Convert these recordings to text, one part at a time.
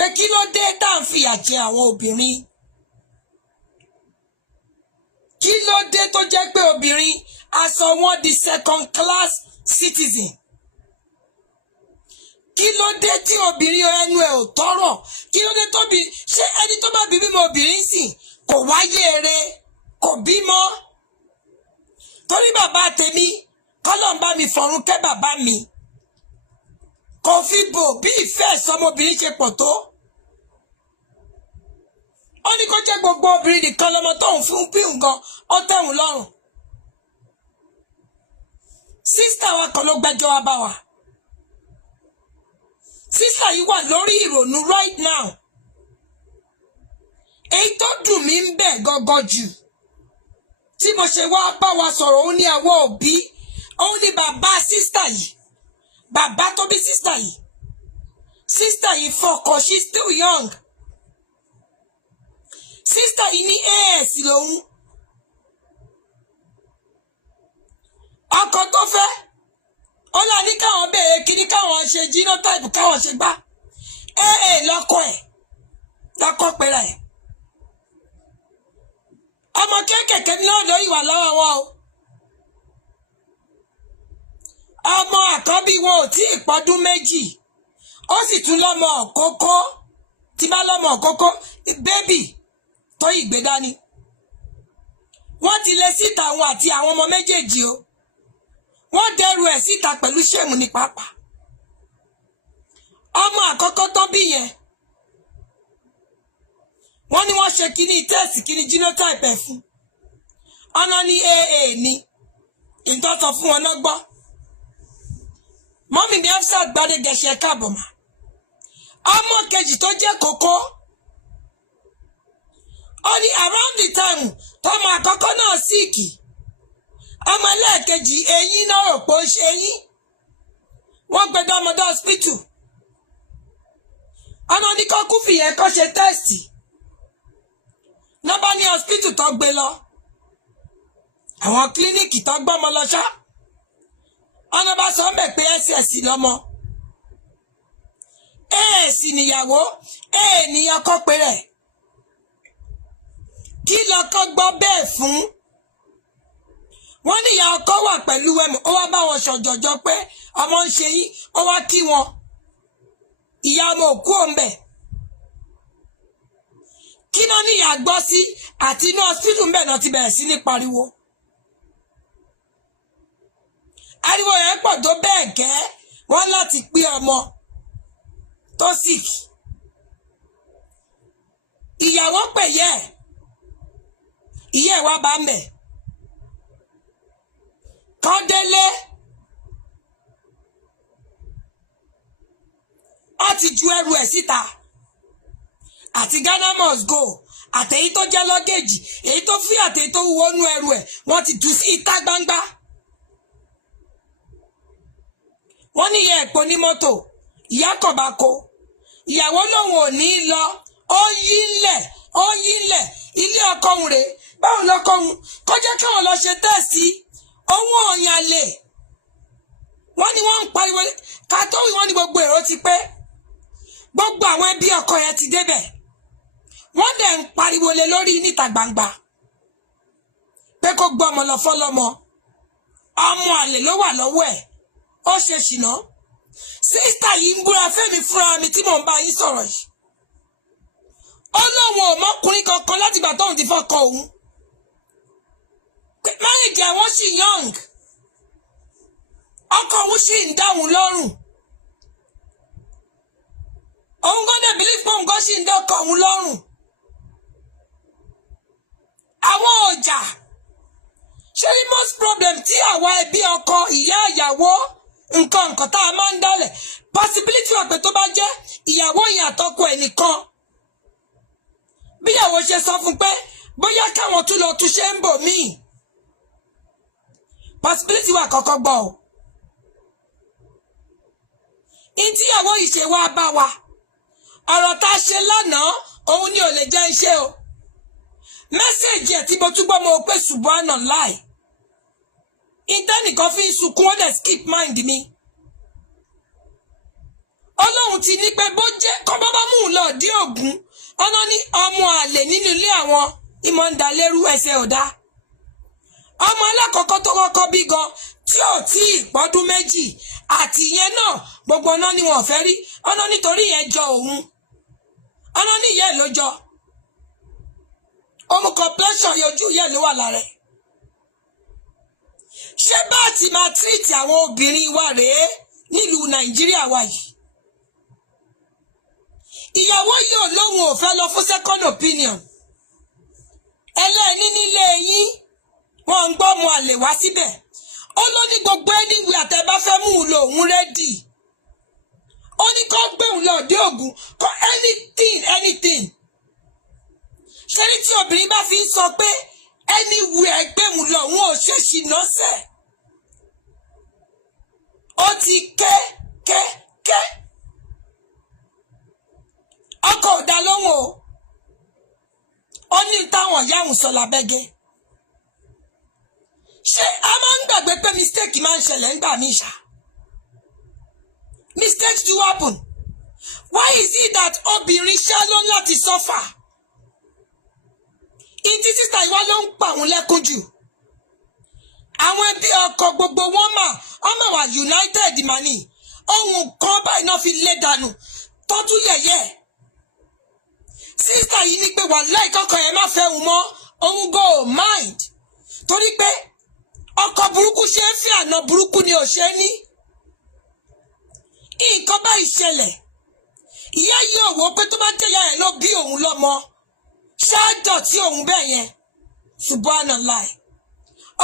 pé kí ló dé tá ń fìyà jẹ àwọn obìnrin, kí ló dé tó jẹ́ pé obìnrin a sọ wọ́n di second class citizen, kí ló dé tí obìnrin ẹnu ẹ̀ ò tọrọ, kí ló dé tóbi ṣé ẹni tó bá bí bímọ obìnrin sìn kò wáyé eré kò bímọ. Torí bàbá tèmi kọ́lọ̀ ń bá mi fọ̀run kẹ́ bàbá mi kò fi bò bí ìfẹ́ sọmọbìnrin ṣe pọ̀ tó. Ó ní kó jẹ́ gbogbo obìnrin nìkan lọmọ tóun fún bí nǹkan ó tẹ̀wọ̀n lọ́rùn. Sísítà wa kan ló gbẹ́jọ́ wa bá wa. Sísítà yìí wà lórí ìrònú right now. Èyí tó dùn mí ń bẹ̀ gọ́gọ́ jù tí mo ṣe wá bá wa sọ̀rọ̀ ó ní àwọn òbí, òun ní bàbá sísítà yìí, bàbá tó bí sísítà yìí. Sísítà yìí fọkọ, she still young. Sísítà yìí ní AS lòun. Ọkọ tó fẹ́ ó là ní káwọn bẹ̀rẹ̀ kíní káwọn ṣe genotype káwọn ṣe gbá. AA lọ́kọ ẹ̀ lọ́kọ pẹ̀lẹ́ ẹ̀. Ọmọ kéékèèké ní ọ̀dọ́ ìwà lọ́wọ́ wọn o. Ọmọ àkọ́bí wọn ò tí ì pọ́dún méjì. Ó sì tún lọ́mọ òkókó, tí bá lọ́mọ òkókó bébì tó ìgbé dání. Wọ́n ti lé síta wọn àti àwọn ọmọ méjèèjì o. Wọ́n dẹrù ẹ̀ síta pẹ̀lú ṣèmù ní pápá. Ọmọ àkọ́kọ́ tó bí yẹn wọ́n ní wọ́n ṣe kíní test kíní genotype ẹ̀ fún. Ọ̀nà ní AA ní ìtọ́tọ̀ fún wọn náà gbọ́. Mọ́mì mi Afsat Gbádégẹṣẹ káàbọ̀ mà. Ọmọ kejì tó jẹ́ kókó. Ó ní around the time tọ́mọ àkọ́kọ́ náà síìkì. Ọmọ ẹlẹ́ẹ̀kejì eyín náà rò pé ó ṣe eyín. Wọ́n gbẹdọ̀ ọmọdé hospital. Ọ̀nà ní kọ́kú fìyẹn kọ́ ṣe tẹ́sì. Nọ́bá ní hospital tó gbé lọ. Àwọn kílíníkì tó gbọ́mọ lọ ṣá. Ọ̀nà bá sọ mẹ́ pé SS lọ́mọ. AS níyàwó, AA ní ọkọ pé rẹ̀. Kí lọkọ gbọ́ bẹ́ẹ̀ fún? Wọ́n ní ìyá ọkọ wà pẹ̀lú ẹ̀mí, ó wá bá wọn ṣọ̀jọ̀jọ̀ pé ọmọ ń ṣe yín, ó wá kí wọn. Ìyá ọmọ òkú òǹbẹ̀. Kí náà ní ìyá gbọ́ sí àti inú hospital ń bẹ̀ náà ti bẹ̀rẹ̀ sí ní pariwo. Ariwo yẹn pọ̀ tó bẹ́ẹ̀ gẹ́ wọ́n láti pé ọmọ tó sick. Ìyàwó pè yẹ ìyá ẹ̀ wá bá ń bẹ̀. Kọ́délé ó ti ju ẹrù ẹ̀ síta àti Ghana must go àtẹ̀yí tó jẹ́ lọ́gẹ́jì èyí tó fi àtẹ̀yí tó wúwo nú ẹrù ẹ̀ wọ́n ti jù sí ìta gbangba. Wọ́n ní ìyá ẹ̀pọ̀ ní mọ́tò ìyá kọ̀bákó ìyàwó lòun ò ní lọ ó yí ńlẹ̀ ilé ọkọ òun rèé báwo lọkọ òun kọjá káwọn lọ ṣe tẹ́ẹ̀sì owó ọ̀yàn lè. Wọ́n ní wọ́n ń pariwo kàtó wọ́n ní gbogbo èrò ti pé gbogbo àwọn ẹbí ọkọ yẹn ti débẹ̀ wọ́n dẹ̀ ń pariwo lé lórí níta gbangba pé kó gbọ́ ọmọ lọ fọ́lọ́mọ ọmọ àlè ló wà lọ́wọ́ ẹ̀ ó ṣe ṣìnà. Sísítà yìí ń búra fẹ́mi fúnra mi tí mò ń bá yín sọ̀rọ̀ yìí. Ó lóun ò mọ́kùnrin kankan láti gbà tóun ti fọ́kọ òun. Marriage àwọn sì young. Ọkọ òun sì ń dáhùn lọ́rùn. Òun gan dẹ̀ believe pé òun gan sì ń dá ọkọ òun lọ́rùn. Àwọn ọjà ṣe ní most problem tí àwa ẹbí ọkọ ìyá ìyàwó nǹkan tá a máa ń dálẹ̀ possibility wà pé tó bá jẹ́ ìyàwó yẹn àtọkọ ẹ̀ nìkan bíyàwó ṣe sọ fún pé bóyá káwọn tún lọ túnṣe ń bò míì possibility wà kọ́kọ́ gbọ́ o. Ìtìyàwó yìí ṣe wá bá wa ọ̀rọ̀ tá a ṣe lánàá òun ni ò lè jẹ́ iṣẹ́ o. Mẹ́sẹ̀jì ẹ̀ tí mo túbọ̀ mọ̀ pé subhanallah ìtẹ́nìkan fi ń sunkún ó dẹ̀ skip mind mi. Ọlọ́run ti ní pé bó jẹ́ kọ́ bá mú un lọ Ògún ọ̀nà ní ọmọ àlè nínú ilé àwọn ìmọ̀ ń dalérú ẹsẹ̀ ọ̀dá ọmọ alákọ̀ọ́kọ́ tó kọ́kọ́ bí gan tí ò tí ì pọ́dún méjì àti ìyẹn náà gbogbo ọ̀nà ni wọ́n fẹ́ rí ọ̀nà nítorí yẹn jọ òun ọ̀nà ní ìyẹn ló jọ òun complexion yọjú ìyẹn ló wà lára ẹ̀ ṣé bá ti máa tírìtì àwọn obìnrin wa rèé nílùú Nàìjíríà wa yìí ìyàwó yóò lóhun ò fẹ́ lọ fún second opinion ẹlẹ́ni nílé yín wọ́n ń gbọ́ mu àlè wá síbẹ̀ ó ló ní gbogbo ẹniwì àtẹ̀bá fẹ́ mú un lòun rẹ́dì ó ní kó gbéhùn lọ dé Ògùn kó anything ṣe ní tí obìnrin bá fi ń sọ pé ẹniwì ẹgbẹ́hùn lòun ò ṣe ṣìnà sẹ̀ ó ti ké ọkọ̀ ọ̀dà lóhùn ó ní táwọn yáhùn sọ lábẹ́gẹ́ ṣé a máa ń gbàgbé pé mistake máa ń ṣẹlẹ̀ ńgbà mí ṣá mistake do happen why is it that obìnrin ṣá ló ń láti suffer ìdí sísá ìwá ló ń pa òun lẹ́kún jù àwọn ẹbí ọkọ gbogbo wọn mà wà united mani ohun kan báyìí náà fi lé dànù tọ́jú yẹ̀yẹ́ sísá yìí ní pé wà láìkọ́kọ́ yẹn má fẹ́ òun mọ́ òun go mind torí pé ọkọ burúkú ṣe é fi àná burúkú ni ò ṣe ní nǹkan báyìí ṣẹlẹ̀ ìyá yìí ò wò pé tó bá jẹ́yà ẹ̀ ló bí òun lọ́mọ ṣáàdọ̀ tí òun bẹ́ẹ̀ yẹn subhanallah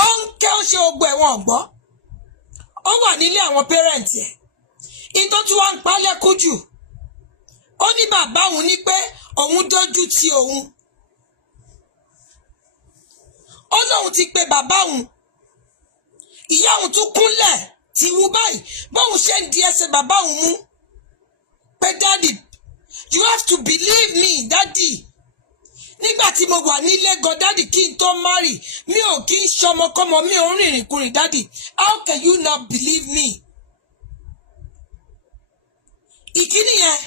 ó ń kẹ́ ó ṣe ogbó ẹ̀wọ̀n ọ̀gbọ́ ó wà nílé àwọn pẹ́rẹ́ǹtì ẹ̀ ìtọ́ tí wọ́n ń pa lẹ́kún jù ó ní bàbá òun ní pé òun dójú ti òun ó lóun ti pe bàbá òun ìyá òun tún kúnlẹ̀ tí wú báyìí bóun ṣe ń di ẹsẹ̀ bàbá òun mú pé daddy you have to believe me daddy nígbà tí mo wà nílé gan daddy kí n tó marry mi ò kí ń ṣọmọkọ́mọ mi ò ń rìnrìn kùnrin daddy how can you not believe me ìkíní yẹn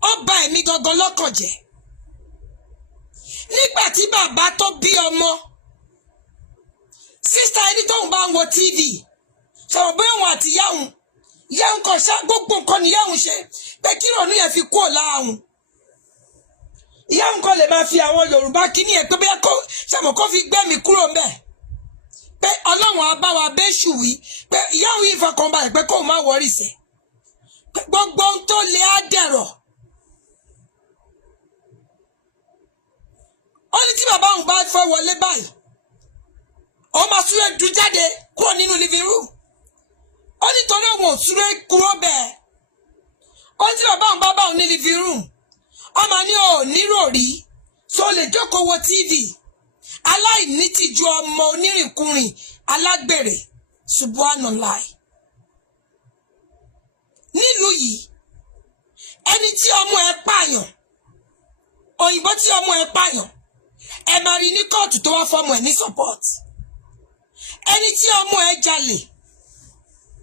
ó bà èmi gangan lọ́kàn jẹ́ nígbà tí bàbá tó bí ọmọ sísá ẹni tóun bá ń wo tv sọ̀rọ̀ bóyá òun àti ìyáhùn kan ṣá gbogbo nǹkan ni ìyáhùn ṣe pé kí ìrònú yẹn fi kúrò láàhùn ìyáhùn kan lè máa fi àwọn Yorùbá kíní ẹ̀ pé bóyá kó ṣàmọ̀ kó fi gbẹ́mí kúrò ń bẹ̀ pé Ọlọ́run á bá wa bẹ́ṣù wí pé ìyáhùn yìí fọkànbalẹ̀ pé kóun má wọrí sẹ̀ pé gbogbo ohun tó lè á dẹ̀rọ̀ ó ní tí bàbá òun bá fẹ́ wọlé báyìí ó máa súré dùn jáde kúrò nínú living room ó nítorí òun ò súré kúrò bẹ́ẹ̀ ó ní tí bàbá òun bá bá òun ní living room ó máa ní ò nírò rí tó lè jókòó wo tv aláìnítìjú ọmọ onírìnkùnrin alágbèrè subhanallah nílùú yìí ẹni tí ọmọ ẹ̀ pààyàn òyìnbó tí ọmọ ẹ̀ pààyàn ẹ máa rí ní kóòtù tó wá fọmọ ẹ̀ ní support ẹni tí ọmọ ẹ̀ jalè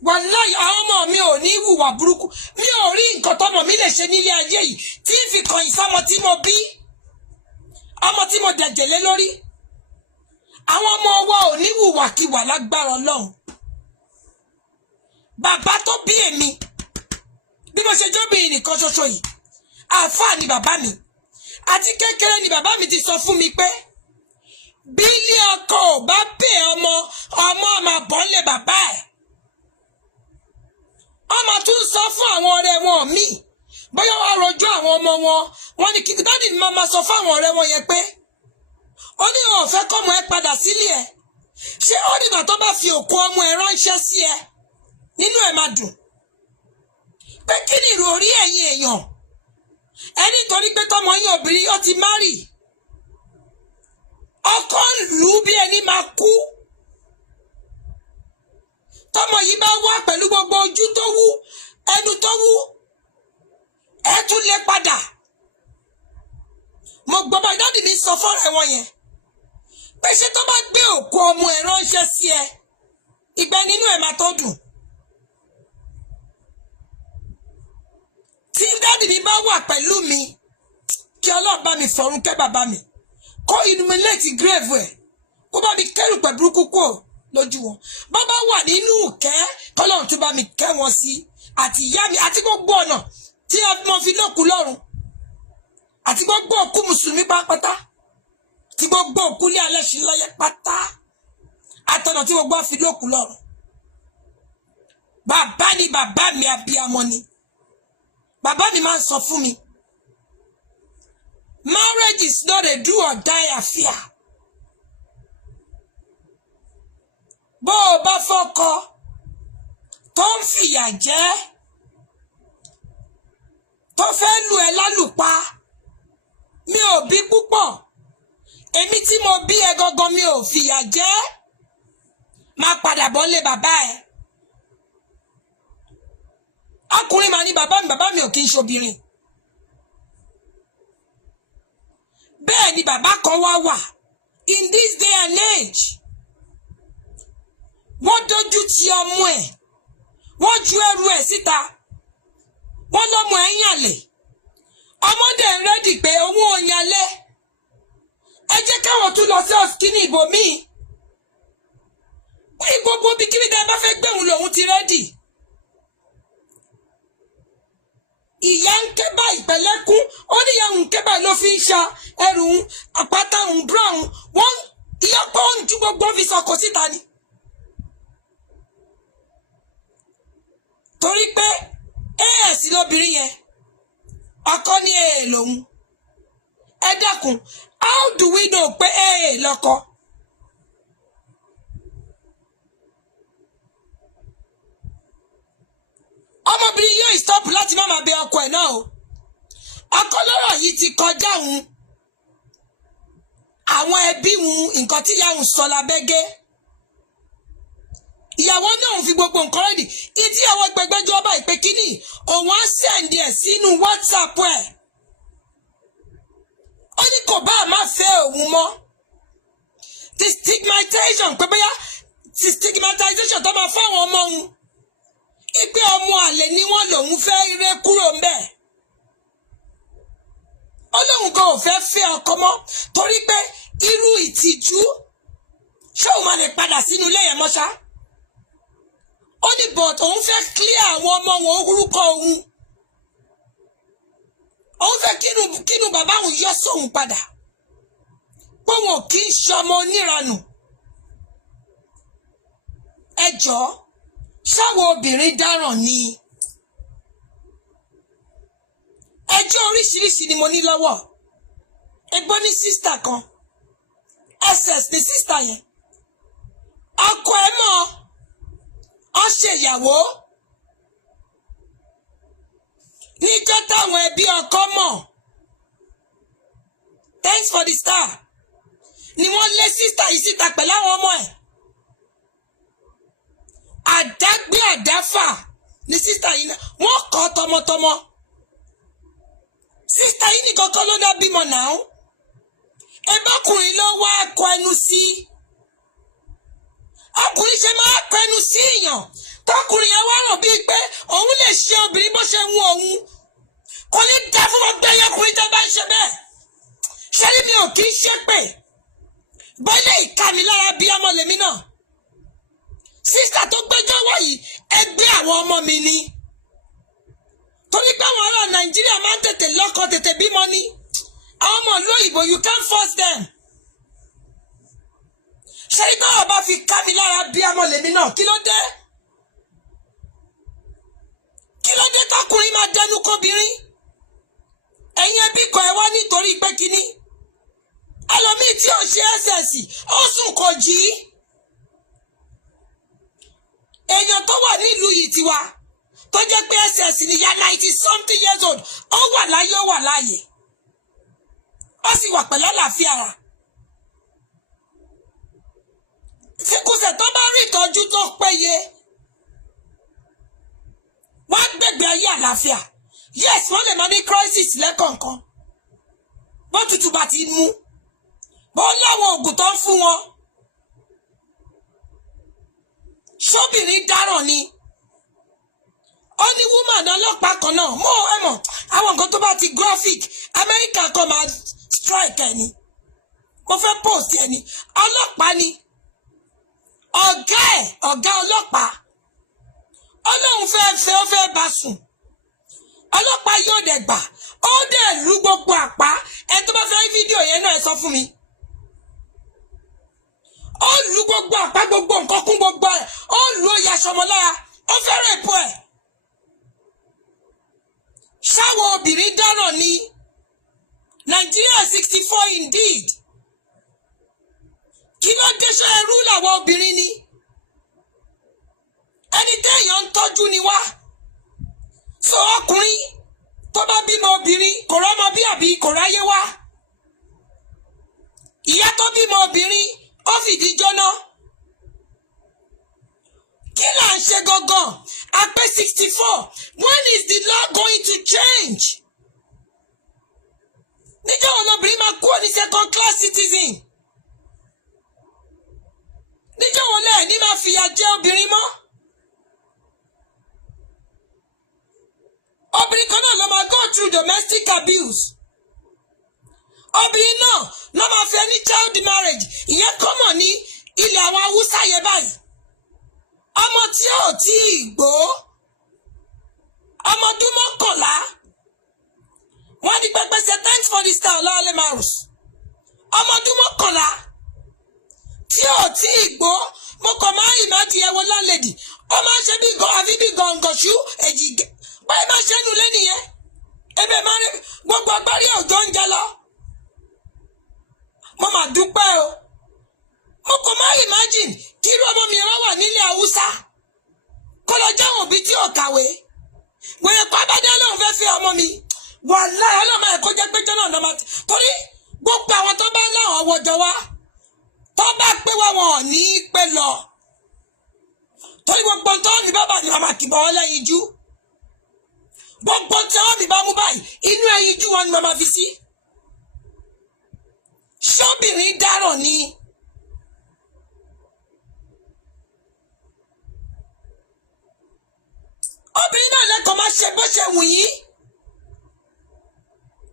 wàláhì àwọn ọmọ mi ò ní hùwà burúkú mi ò rí nǹkan tọ́mọ mi lè ṣe nílé ayé yìí tí ń fi kàn ìsọmọ tí mo bí ọmọ tí mo dẹ̀jẹ̀ lé lórí àwọn ọmọ wa ò ní hùwàkiwà lágbára Ọlọ́run bàbá tó bí èmi bí mo ṣe jóbìnrin nìkan ṣoṣo yìí àáfàá ni bàbá mi àti kékeré ni bàbá mi ti sọ fún mi pé bí ilé ọkọ ò bá bẹ ọmọ máa bọ́ lé bàbá ẹ̀ ọmọ tún sọ fún àwọn ọ̀rẹ́ wọn míì bóyá wọ́n rojọ́ àwọn ọmọ wọn ní kí dáàdì ni máa sọ fún àwọn ọ̀rẹ́ wọn yẹn pé ó ní wọn ò fẹ́ kọ́mọ ẹ padà sílé ẹ̀ ṣé ó dìgbà tó bá fi òkú ọmọ ẹ ránṣẹ́ sí ẹ nínú ẹ̀ máa dùn pé kí ni ìròrí ẹ̀yin èèyàn ẹni torí pé tọmọ yín obìnrin yóò ti márì ọkọ lù ú bí ẹni máa kú tọmọ yìí bá wá pẹ̀lú gbogbo ojú tó wú ẹnu tó wú ẹ tún lè padà mo gbọmọ ìdádì mi sọ fọ́rẹ̀ wọn yẹn pé ṣé tó bá gbé òkú ọmọ ẹ ránṣẹ́ sí ẹ ìgbẹ́ nínú ẹ̀ máa tó dùn tí dádì mi bá wà pẹ̀lú mi kí Ọlọ́run bá mi fọ̀run kẹ́ bàbá mi kó illuminate grave ẹ̀ kó bá mi kẹ́rù pẹ̀ burúkú kúrò lójú wọn bàbá wà nínú kẹ́ kọ́lọ́run tó bá mi kẹ́ wọn sí àti ìyá mi àti gbogbo ọ̀nà tí a mọ̀ fi lókù lọ́run àti gbogbo òkú mùsùlùmí pátá tí gbogbo òkú ní alẹ́ sí lọ́yẹ pátá àtọ̀nà tí gbogbo fi lókù lọ́run bàbá ni bàbá mi abiyamọ ni bàbá mi máa ń sọ fún mi marriage is not a do or die affair bó o bá fọ́kọ tó ń fìyà jẹ tó fẹ́ lù ẹ́ lálùpá mi ò bí púpọ̀ èmi tí mo bí ẹ gangan mi ò fìyà jẹ máa padà bọ́ lé bàbá ẹ ọkùnrin mà ní bàbá mi ò kí ń ṣobìnrin bẹ́ẹ̀ ni bàbá kan wà in this day and age wọ́n dójú ti ọmọ ẹ̀ wọ́n ju ẹrù ẹ̀ síta wọ́n lọ́mọ ẹ̀ yànlè ọmọdé ń rẹ́dì pé owó òyìnlé ẹ jẹ́ káwọn tún lọ sí ọ̀sìkìní ibòmíì gbogbo bí kíbi tá a bá fẹ́ gbẹ̀hùn lòun ti rẹ́dì ìyá ń ké báyìí pẹ̀lẹ́kún ó ní ìyá ń ké báyìí ló fi ń ṣa ẹrù àpáta brown wọ́n ìyá pé ó ń ju gbogbo fi sọkò síta ni torí pé as lóbìnrin yẹn ọkọ ní lòun ẹ dákun how do we know pé lọkọ ọmọbìnrin yóò stop láti má máa bẹ ọkọ ẹ̀ náà o ọkọ lọ́rọ̀ yìí ti kọjá òun àwọn ẹbí òun nǹkan tí ìyá òun sọ lábẹ́gẹ́ ìyàwó náà fi gbogbo nǹkan rẹ́dì títí àwọn gbẹgbẹjọ ọba ìpè kínní òun á sẹ́ǹdì ẹ̀ sínú WhatsApp ẹ̀ ó ní kò bá má fẹ́ òun mọ́ ti stigmatization pé bóyá ti stigmatization tó máa fáwọn ọmọ òun ipe ọmọ àlè ni wọ́n lòun fẹ́ ré kúrò ń bẹ̀ ó lóun kan ò fẹ́ ọkọ mọ́ torí pé irú ìtìjú ṣé òun máa lè padà sínú ilé yẹn mọ́ṣá ó ní but òun fẹ́ clear àwọn ọmọ wọn orúkọ òun fẹ́ kínú bàbá òun yọ sóhun padà pé wọn kì í ṣọmọ oníranù ẹ jọ̀ọ́ ṣáwọn obìnrin dáràn ni ẹjọ́ oríṣiríṣi ni mo ní lọ́wọ́ ẹgbọ́n ní sísítà kan ss ní sísítà yẹn ọkọ ẹ mọ̀ ọ ṣe ìyàwó níjọ́ táwọn ẹbí ọkọ mọ̀ thanks for the star ni wọ́n lé sísítà yìí síta pẹ̀lú àwọn ọmọ ẹ̀ àdágbé àdáfà ní sísítà yìí náà wọ́n kọ́ tọmọtọmọ sísítà yìí nìkan kọ́ ló dá bímọ náà ẹbọkùnrin ló wá kọ ẹnu sí ọkùnrin ṣe máa kọ ẹnu sí èèyàn tọkùnrin yẹn wá rò bíi pé òun lè ṣe obìnrin bó ṣe ń wù òun kò ní dá fún ọgbẹ́ ẹyọkùnrin tó bá ń ṣe bẹ́ẹ̀ ṣé ní mi ò kí ń ṣépè bọ́lẹ̀ ìkànnì lára bí ọmọ lèmi náà sísítà tó gbẹ́jọ́ wọ̀nyí ẹgbẹ́ àwọn ọmọ mi ni torí pé àwọn ará Nàìjíríà máa ń tètè lọ́kọ tètè bímọ ni àwọn ọmọ lóyìnbó you can't force them ṣé ibà ọba fi ká mi lára bí ọmọ lèmi náà kí ló dé tọkùnrin máa dẹnu kóbìnrin ẹ̀yin ẹbí kan ẹ wá nítorí pé kínní ẹlòmíì tí ò ṣe ss ó sùn kò jí èèyàn tó wà nílùú yìí tiwa tó jẹ́ pé ss níyà 90-something years old ó wà láyé ó wà láàyè ó sì wà pẹ̀lú àlàáfíà ara síkúsẹ̀ tó bá rí ìtọ́jú tó péye wọ́n á gbẹ̀gbẹ̀ ayé àlàáfíà yes wọ́n lè máa ní crisis lẹ́kọ̀ọ̀kan bó tutù bá ti mú bó láwọn oògùn tó ń fún wọn ṣóbìnrin dáràn ni ó ní woman ọlọ́pàá kan náà mọ́ ẹ mọ̀ àwọn nǹkan tó bá ti graphic America kọ́ máa strike ẹni mo fẹ́ post ẹni ọlọ́pàá ni ọ̀gá ọlọ́pàá ọlọ́run fẹ́ ó fẹ́ bá sùn ọlọ́pàá yóò dẹ̀ gbà ó dẹ̀ lù gbogbo àpá ẹ tó bá fẹ́ rí fídíò yẹn náà ẹ sọ fún mi ó lù gbogbo àpá gbogbo nǹkan kún gbogbo ẹ̀ ó lù ó yaṣọmọ lára ó fẹ́ rèpù ẹ̀ ṣáwọn obìnrin dáràn ní Nigeria 64 indeed kí ló dé ṣe ẹrú làwọn obìnrin ni ẹni téèyàn ń tọ́jú ni wá so ọkùnrin tó bá bímọ obìnrin kò rọ́mọ bí àbí kò ráyé wá ìyá tó bímọ obìnrin ó fìdí jóná kí là ń ṣe gangan a pé 64 when is the law going to change níjọ́ wọn lóbìnrin máa kúrò ní second class citizen níjọ́ wọn lẹ́ẹ̀ ní máa fìyà jẹ obìnrin mọ́ obìnrin kan náà ló máa go through domestic abuse obìnrin náà ló máa fẹ́ ní child marriage ìyẹn kọ́mọ̀ ní ilẹ̀ àwọn Haúsá yẹn báyìí ọmọ tí ò tí ì gbó ọmọ ọdún mọ́kànlá wọ́n di pẹ́pẹ́sẹ̀ thanks for the star ọlọ́ọ̀lẹ́ marus ọmọ ọdún mọ́kànlá tí ò tí ì gbó mo kàn máa ìmájì ẹwọ lálẹ́dì ó máa ń ṣe bí gan àfi bí gàngànṣú èjì báyìí máa ṣẹ́nu lé nìyẹn ebe máa rí gbogbo agbárí òjò ń jẹ lọ mo máa dúpẹ́ o mo kàn máa imagine kí irú ọmọ mi wá wà nílẹ̀ Haúsá kó lọ jáwọn òbí tí ò kàwé wòye pàbádé lóun fẹ́ fi ọmọ mi wàláhì ọlọ́mọ ẹ̀kọ́ jẹ́ pé jọ́nà ọ̀nà máa torí gbogbo àwọn tó bá láwọn ọwọ́jọ́ wá tó bá pé wá wọn ò ní í pé lọ torí gbogbo tó ní bàbá ni màmá kìbọ̀ ọ́ lẹ́yìn jú gbogbo tí wọ́n mi bá mú báyìí inú ẹyin jú wọn ni màmá fi sí ṣọ́bìnrin dáràn ni obìnrin náà lẹ́kọ̀ọ́ máa ṣe bó ṣe wù yín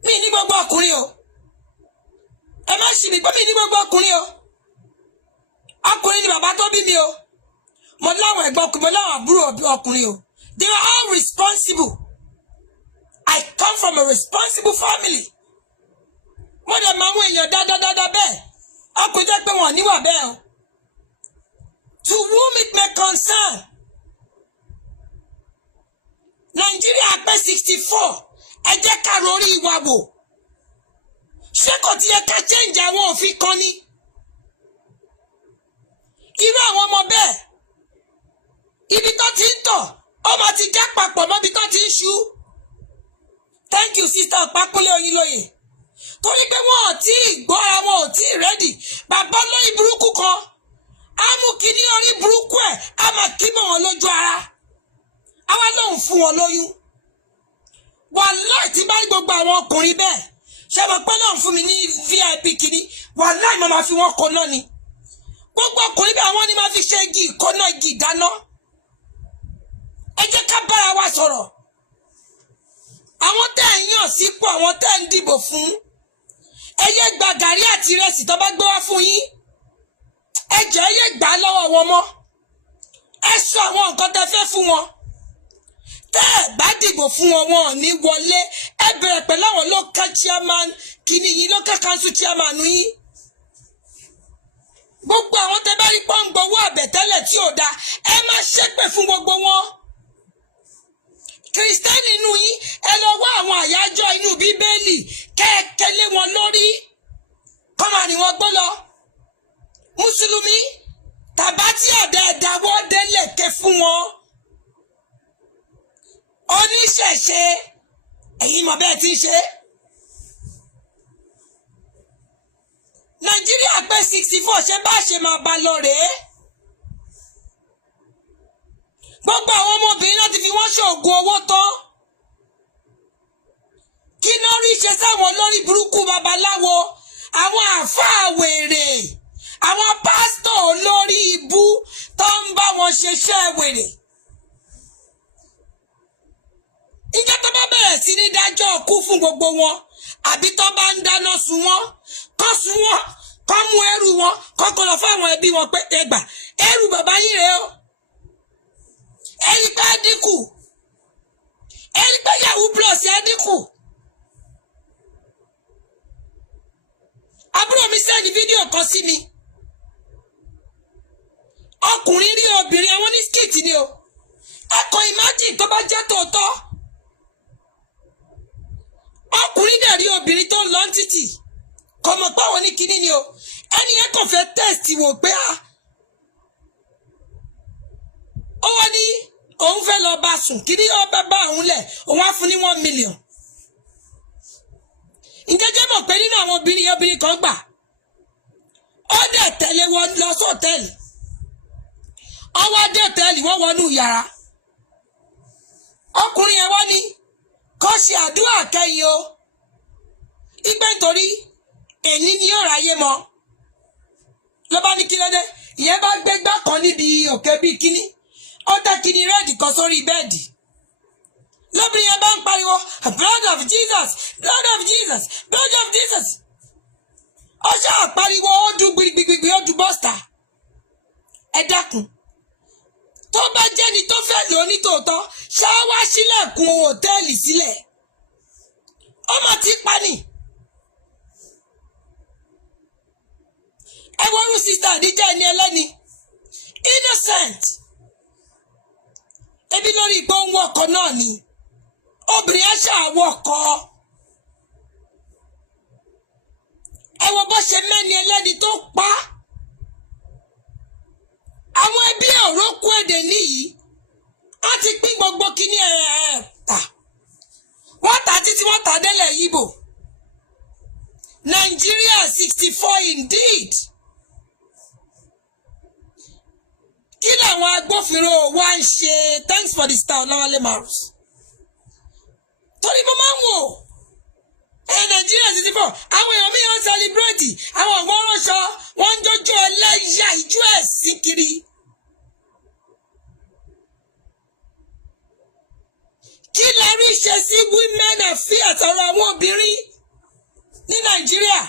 mi ní gbogbo ọkùnrin o ẹ má ṣì mí pé mi ní gbogbo ọkùnrin o ọkùnrin ni bàbá tó bí mi o mo láwọn ẹ̀gbọ́n ọkùnrin mo láwọn àbúrò ọkùnrin o they are all responsible I come from a responsible family mo dẹ̀ máa mú èèyàn dáadáa bẹ́ẹ̀ ọkùnrin jẹ́ pé wọ́n níwà bẹ́ẹ̀ o to whom it may concern Nigeria pé 64 ẹ jẹ́ ká rorí ìwà wò ṣé kò ti yẹ ká change àwọn òfin kan ní irú àwọn ọmọ bẹ́ẹ̀ ibi tó ti ń tọ̀ ọmọ ti já papọ̀ mọ́bi tó ti ń ṣú thank you sister Ọ̀pákúnlé Oyinlóye torí pé wọn ò tí ì gbọ́ra wọn ò tí ì rẹ́dì bàbá olóyìn burúkú kan á mú kíní orí burúkú ẹ̀ á máa kí mọ́ wọn lójú ara àwa lóun fún wọn lóyún wàláì tí bá rí gbogbo àwọn ọkùnrin bẹ́ẹ̀ ṣé mo pẹ́ lóun fún mi ní VIP kíní wàláì mo máa fi wọn kọ náà ni gbogbo ọkùnrin bẹ́ẹ̀ àwọn ni máa fi ṣe igi ìkọ́nà igi ìdáná ẹ jẹ́ ká bára wa sọ̀rọ̀ àwọn tẹ́ ẹ̀ ń yàn sípò àwọn tẹ́ ẹ̀ ń dìbò fún ẹ yé gba gàrí àti ìrẹsì tó bá gbé wá fún yín ẹ jẹ́ yé gbà á lọ́wọ́ wọn mọ́ ẹ sọ àwọn nǹkan tẹ́ fẹ́ fún wọn tẹ́ ẹ̀ bá dìbò fún wọn wọn ò ní wọlé ẹ bẹ̀rẹ̀ pẹ̀lú àwọn local chairman kìíní yìí local council chairman yín gbogbo àwọn tẹ́ bá rí pọ́ǹgbọ̀wọ́ àbẹ̀tẹ́lẹ̀ tí ò dáa ẹ má ṣépè fún gbogbo wọn kìrìsìtẹ́nì inú yín ẹ lọ wá àwọn àyájọ́ inú bíbélì kẹ́ẹ̀kẹ́lé wọn lórí kọ́mà ni wọ́n gbọ́ lọ mùsùlùmí tàbá tí ọ̀dẹ̀ ẹ̀dáwọ́ délẹ̀ ké fún wọn oníṣẹ̀ṣe ẹ̀yin mọ̀ bẹ́ẹ̀ tí ń ṣe Nàìjíríà pé 64 ṣe bá ṣe máa bá lọ rèé gbogbo àwọn ọmọbìnrin láti fi wọ́n ṣoògùn owó tán kí náà rí ṣe sáwọn olórí burúkú babaláwo àwọn àáfàá wèrè àwọn pásítọ̀ olórí ibú tó ń bá wọn ṣiṣẹ́ wèrè ìjọ tó bá bẹ̀rẹ̀ sí ní dájọ́ kú fún gbogbo wọn àbí tó bá ń dáná sun wọn kọ́ mú ẹrù wọn kọ́kọ́ lọ fáwọn ẹbí wọn pé ẹgbà ẹrù bàbá yín rèé o ẹ̀rí pé dínkù ẹ̀rí pé yahoo plus ẹ̀ dínkù. àbúrò mi sẹ́ni fídíò kan sí mi ọkùnrin rí obìnrin àwọn ní skit ni o ẹkọ imagine tó bá jẹ́ tòótọ́ ọkùnrin dẹ̀ rí obìnrin tó ń lọ títì kò mọ̀ pé àwọn ní kinní ni o ẹni yẹn kàn fẹ́ test wò pé ó wá ní òun fẹ́ lọ bá sùn kinní ó bá bá òun lẹ̀ òun á fún ní 1 million. Ǹjẹ́ mọ̀ pé nínú àwọn obìnrin kan gbà ó dẹ̀ tẹ̀lé wọn lọ sí hòtẹ́ẹ̀lì ọwọ́ dé hòtẹ́ẹ̀lì wọ́n wọnú yàrá ọkùnrin yẹn wọ́n ní kó ṣe àdúrà kẹ́yìn o ìgbẹ́ nítorí èyí ni yóò ráyé mọ́ ló bá ní Kílódé ìyẹn bá gbégbá kan níbi òkè bíi kíní ó tẹ́ kíní rẹ́ẹ̀dì kan sórí bẹ́ẹ̀dì lóbìnrin yẹn bá ń pariwo blood of Jesus blood of Jesus blood of Jesus ó ṣáà pariwo ó dún gbìgbìgbì ó dún bọ́stà ẹ dákun tó bá jẹ́ni tó fẹ́ lò ní tòótọ́ ṣáà wá sílẹ̀kùn hòtẹ́ẹ̀lì sílẹ̀ ó mà ti pa ni ẹ wọ́rú sísá àdíjà ẹni ẹlẹ́ni innocent ebi lórí ìgbóhùn ọkọ̀ náà ni obìnrin aṣá àwọ̀ ọkọ̀ ẹ wo bó ṣe mẹ́ni ẹlẹ́ni tó pa àwọn ẹbí ọ̀rọ̀ kú èdè níyì á ti pín gbogbo kíní tà wọ́n tà títí wọ́n tà délẹ̀ yíbò Nigeria 64 indeed kí làwọn agbófinró wa ń ṣe thanks for the star Ọláwálé Marus torí mo máa ń wò Nigeria 64 àwọn èèyàn mìíràn celebrate àwọn ọ̀gbọ́n ránṣọ wọ́n ń jójó ẹlẹ́yà ìjú ẹ̀sìn kiri. Kí la rí ṣe sí women affairs ọ̀rọ̀ àwọn obìnrin ní Nàìjíríà?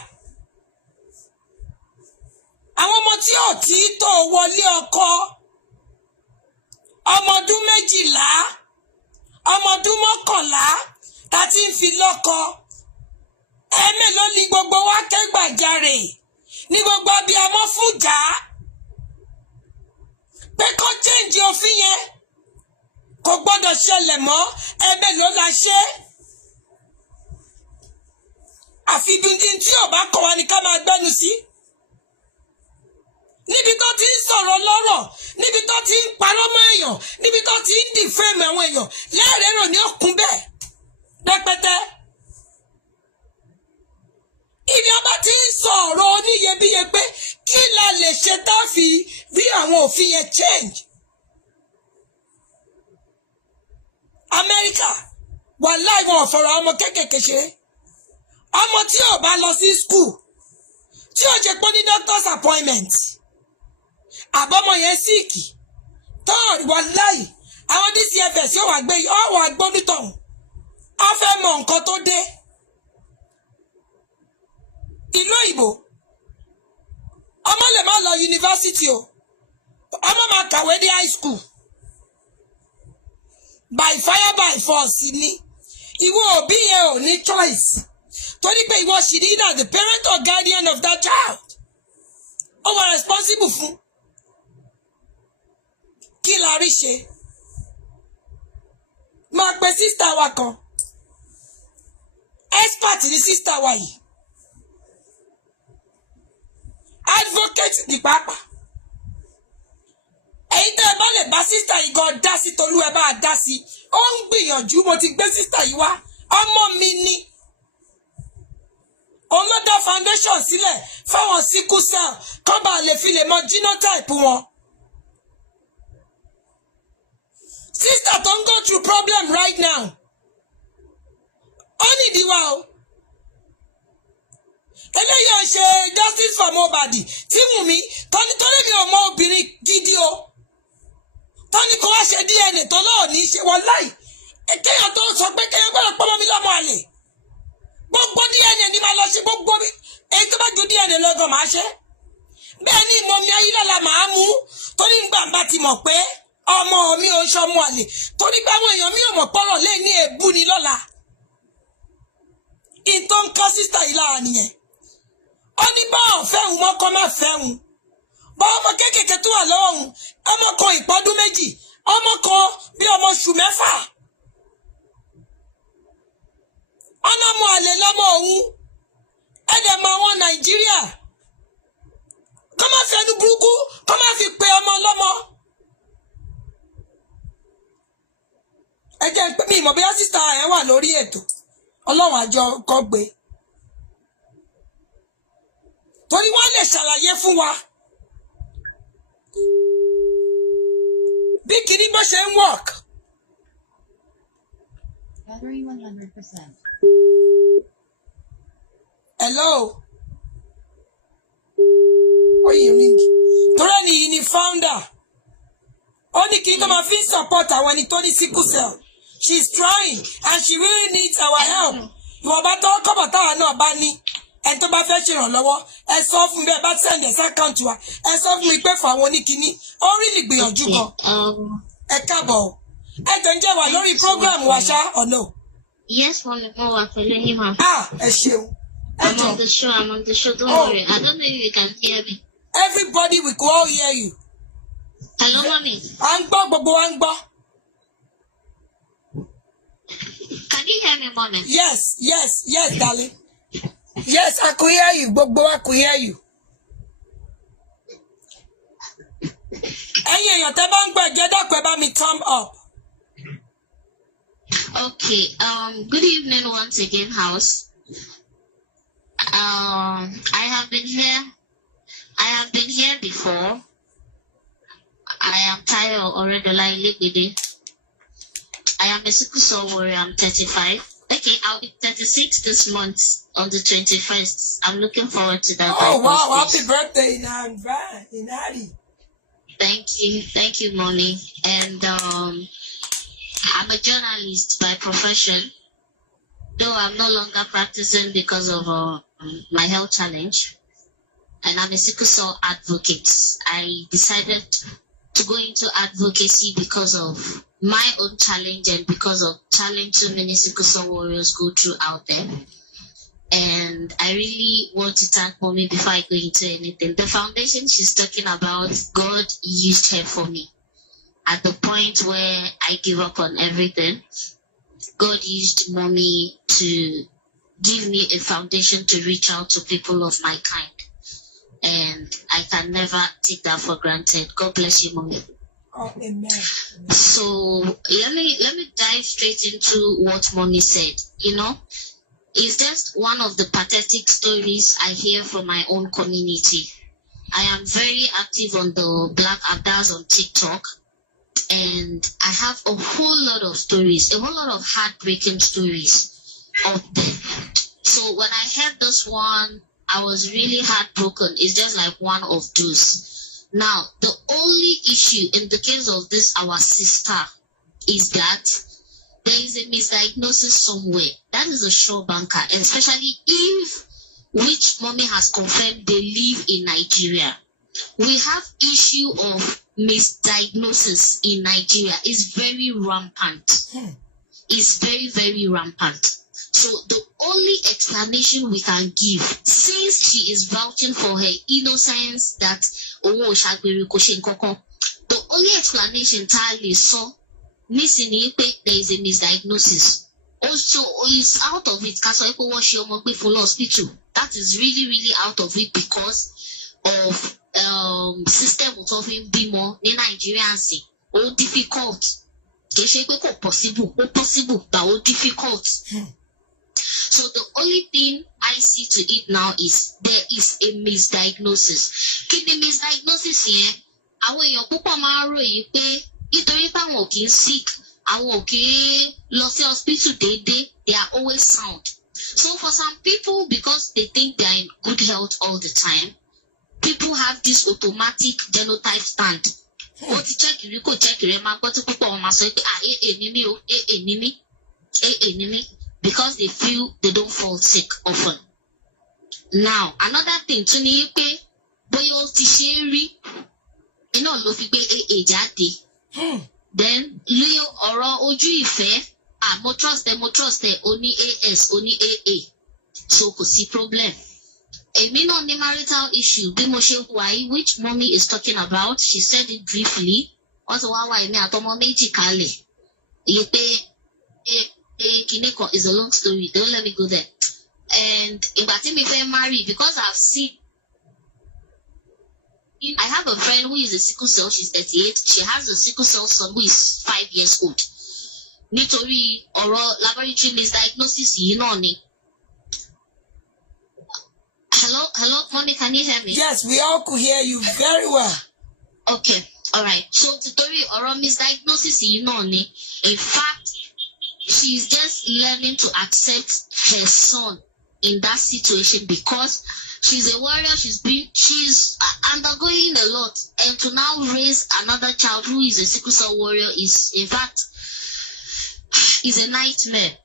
Àwọn ọmọ tí ò tí tó wọlé ọkọ ọmọ ọdún 12 ọmọ ọdún 11 tá ti ń fi lọ́kọ ẹ̀mélòó ni gbogbo wa kẹ́gbàjarè ní gbogbo abiyamọ fújà pé kó change òfin yẹn kò gbọ́dọ̀ ṣẹlẹ̀ mọ́ ẹ̀mélòó la ṣe àfi bíndín tí ò bá kọ̀ wá ní ká máa gbẹ́nu sí níbi tó ti ń sọ̀rọ̀ lọ́rọ̀ níbi tó ti ń parọ́ mọ́ èèyàn níbi tó ti ń dìfẹ́mù àwọn èèyàn lẹ́ẹ̀rẹ́rọ̀ ní òkun bẹ́ẹ̀ rẹpẹtẹ ibi ọba ti ń sọ̀rọ̀ oníyebíye pé kí la lè ṣe tá fi rí àwọn òfin yẹn change. Amẹ́ríkà wà láìwọ̀n ọ̀fọ̀rọ̀ ọmọ kéékèèké ṣe ọmọ tí ò bá lọ sí school tí ò ṣe pé ní doctor's appointment àbọ̀mọ̀ yẹn síìkì tán wà láì àwọn DCFS yóò wà gbé ọ̀wọ̀ agbónítọ̀hún a fẹ́ mọ nǹkan tó dé ìlú òyìnbó ọmọ lè má lọ yunifásitì o ọmọ máa kàwé ní high school by fire by force ni ìwọ òbí yẹn ò ní choice torí pé ìwọ ṣì ní either the parent or guardian of that child ó wà responsible fún kí la rí ṣe máa pe sísítà wa kan expert ní sísítà wa yìí advocate ní pàápàá ẹ̀yin tẹ́ ẹ bá lè bá sísítà yìí gan dá sí tolú ẹ bá dá sí ó ń gbìyànjú mo ti gbé sísítà yìí wá ọmọ mi ni òun ló dá foundation sílẹ̀ fáwọn sickle cell kán bá lè fi lè mọ genotype wọn sísítà tó ń go through problem right now ó nídìí wa o eléyìí ò ṣe justice for Mohbad tí Wùnmí tọ́ni mi ò mọ obìnrin gidi o tọ́ni kò wá ṣe DNA tó lọ́ọ̀ ní ṣe wọ́n láì kéèyàn tó sọ pé kéèyàn gbọ́dọ̀ pọ́nmọ́ mi lọ́mọ àlè gbogbo DNA ni máa lọ sí gbogbo èyí tó bá ju DNA lọ́gàn máa ṣe bẹ́ẹ̀ ni ìmọ̀ mi ayélujára máa mú torí ń gbàgbà ti mọ̀ pé ọmọ mi ò ṣọmọ àlè torí pé àwọn èèyàn mi ò mọ̀ pọ́rọ̀ lé ní èébú ni lọ́la ìtò ń kọ́ sísítà yìí lára nìyẹn ó ní bá ọ̀fẹ́hùn mọ́kọ́ má fẹ́hùn bá ọmọ kéékèèké tó wà lọ́wọ́ òun ọmọ kan ìpọ́dún méjì ọmọ kan bí ọmọ oṣù mẹ́fà ọlọ́mọ àlè lọ́mọ òun ẹ̀dẹ̀ mọ àwọn Nàìjíríà kọ́ má fi ẹnu burúkú kọ́ má fi pe ọmọ lọ́mọ ẹ jẹ́ pé mi ìmọ̀ bóyá sísítà ẹ̀ wà lórí ètò ọlọ́run àjọ kọ́ gbé torí wọ́n lè ṣàlàyé fún wa bí kìíní bó ṣe ń work. Battery 100%. Hello. Oyin ring. Torí ẹni yìí ni founder. Ó ní kí n tó máa fi support àwọn ẹni tó ní sickle cell. She's trying and she really needs our help. Ìwọ̀nba tó kọ́bọ̀ táwa náà bá ní. Ẹni tó bá fẹ́ ṣèrànlọ́wọ́ ẹ sọ fún mi bẹ́ẹ̀ bá send ẹ̀ sí account wa ẹ sọ fún mi pé fún àwọn oníkíní ó rí lè gbìyànjú gan. Ẹ káàbọ̀ ẹ jẹ́ ń jẹ́ wà lórí program wa ṣá or no? Yes, mommy, mo wà pẹ̀lú yín ma. Ẹ ṣeun. I'm on the show, don't worry. I don't know if you can hear me. Everybody we could all hear you. Hello, mommy. À ń gbọ́ gbogbo wa ń gbọ́. Can you hear me, mommy? Yes, darling. Yes, I could hear you. Gbogbo wa could hear you. Ẹ̀yin èèyàn tẹ́ bá ń gbọ́ ẹ̀jẹ̀ dákun ẹ bá mi thumb up. Okay. Good evening once again, house. I have been here before. I am tired already. I am a sickle cell warrior. I'm 35. Okay, I'll be 36 this month on the 21st. I'm looking forward to that. Oh wow! Happy birthday in Harry. Thank you, mommy. And I'm a journalist by profession, though I'm no longer practicing because of my health challenge. And I'm a sickle cell advocate. I decided to go into advocacy because of my own challenge and because of challenge so many sickle cell warriors go through out there. And I really want to thank mommy before I go into anything. The foundation she's talking about, God used her for me. At the point where I give up on everything, God used mommy to give me a foundation to reach out to people of my kind. And I can never take that for granted. God bless you, mommy. Oh, amen. So let me dive straight into what mommy said. You know, it's just one of the pathetic stories I hear from my own community. I am very active on the Black Abdas on TikTok, and I have a whole lot of stories, a whole lot of heartbreaking stories of them. So when I heard this one, I was really heartbroken. It's just like one of those. Now, the only issue in the case of this, our sister, is that there is a misdiagnosis somewhere. That is a sure banker, especially if which mommy has confirmed they live in Nigeria. We have issue of misdiagnosis in Nigeria. It's very rampant. It's very, very rampant. So the only explanation we can give, since she is vouching for her innocence that the only explanation entirely so missing there is a misdiagnosis. Also, is out of it. Hospital. That is really, really out of it because of system of bimo in Nigerians. All difficult. Possible, but difficult. So the only thing I see to it now is there is a misdiagnosis. Kidney misdiagnosis here, àwọn èèyàn púpọ̀ máa ń ròyìn pé nítorí táwọn ò kì í sick, àwọn ò kì í lọ sí hospital déédéé, they are always sound. So for some people, because they think they are in good health all the time, people have this automatic genotype stand. Ó ti check rí kò check rí máa gbọ́ tí púpọ̀ wọn máa sọ pé èmi mi o, èmi mi. AA ni mi, because they feel they don't fall sick often. Now, another thing to ni pé bóyá ó ti ṣe rí iná ló fi gbé AA jáde. Then Leo ọ̀rọ̀ ojú ìfẹ́, mo trust ẹ, ó ní AS, ó ní AA. So kò sí problem. Èmi náà ní marital issue bí mo ṣe wà yìí, which mommy is talking about. She said it briefly. Wọ́n ti wá wá èmi àtọmọ méjì kalẹ̀. Iye pé kìíní kan is a long story. Don't let me go there. And ìgbà tí mi fẹ́ marry, because I've seen, I have a friend who is a sickle cell. She's 38. She has a sickle cell son who is 5 years old. Nítorí ọ̀rọ̀ laboratory misdiagnosis yìí náà ni. Hello, mommy, can you hear me? Yes, we all could hear you very well. Okay, all right. So nítorí ọ̀rọ̀ misdiagnosis yìí náà ni. In fact, she's just learning to accept her son in that situation because she's a warrior. She's undergoing a lot, and to now raise another child who is a sickle cell warrior is, in fact, is a nightmare.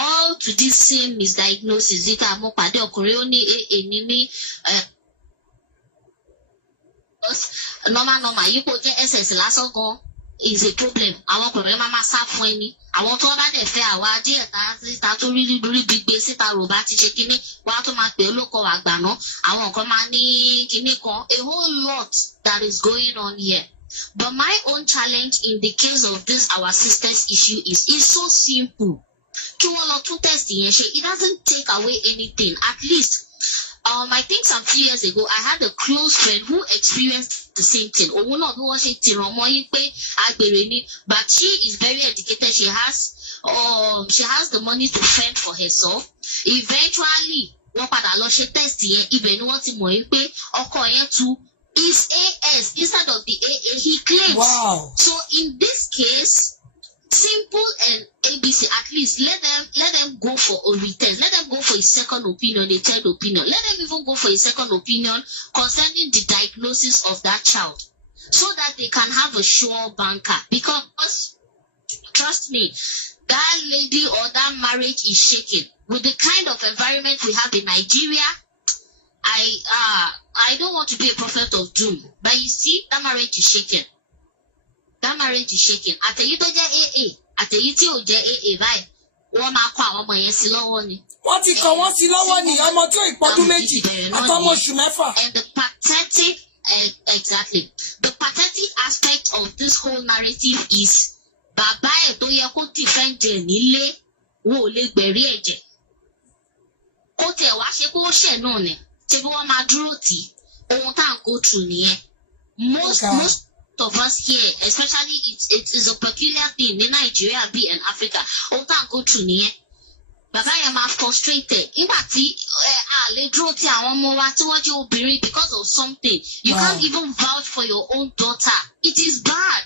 All to this same misdiagnosis. Zika mo pàdé ọkùnrin ó ní AA ní mí. Normal yípo jẹ́ SS lásán gan is a problem. Àwọn ọkùnrin máa sá fún ẹni. Àwọn tó bá dẹ̀ fẹ́ àwa díẹ̀ ta tó rí gbígbé síta rò bá ti ṣe kíní wá tó máa pè é lóko àgbà náà. Àwọn kan máa ní kíní kan. A whole lot that is going on here. But my own challenge in the case of this our sister's issue is so simple. Kí wọ́n lọ tún test yẹn ṣe, it doesn't take away anything. At least, I think some few years ago, I had a close friend who experienced the same thing. Òun náà bí wọ́n ṣe ti ràn mọ́ yín pé agbèrè ni, but she is very educated. She has the money to fend for herself. Eventually, wọ́n padà lọ ṣe test yẹn, ibẹ̀ ni wọ́n ti mọ̀ yín pé ọkọ yẹn tún is AS instead of the AA he claims. Wow. So in this case, simple and ABC, at least let them go for a retest. Let them go for a second opinion, a third opinion. Let them even go for a second opinion concerning the diagnosis of that child, so that they can have a sure banker. Because trust me, that lady or that marriage is shaking. With the kind of environment we have in Nigeria, I don't want to be a prophet of doom, but you see, that marriage is shaking. That marriage is shaking. Àtẹ̀yí tó jẹ́ AA, àtẹ̀yí tí ò jẹ́ AA báyìí, wọ́n máa kó àwọn ọmọ yẹn sí lọ́wọ́ ni. Wọ́n ti kọ wọ́n sí lọ́wọ́ ni ọmọ tí ò ìpọ́dún méjì àtọmọ oṣù mẹ́fà. And the pathetic, exactly, the pathetic aspect of this whole narrative is bàbá ẹ̀ tó yẹ kó defend ẹ̀ nílé wo ò lè gbẹ̀rí ẹ̀jẹ̀. Kó tẹ̀ wá ṣe kó ṣẹ̀ náà ni, ṣé bí wọ́n máa dúró tì í, ohun tá à ń go through nìyẹn. Most of us here, especially it is a peculiar thing in Nigeria and Africa. Ó tá à ń go through nìyẹn. Bàbá yẹn máa frustrated. Nígbà tí a lè dúró tí àwọn ọmọ wa tí wọ́n jẹ́ obìnrin because of something. You can't even vouch for your own daughter. It is bad.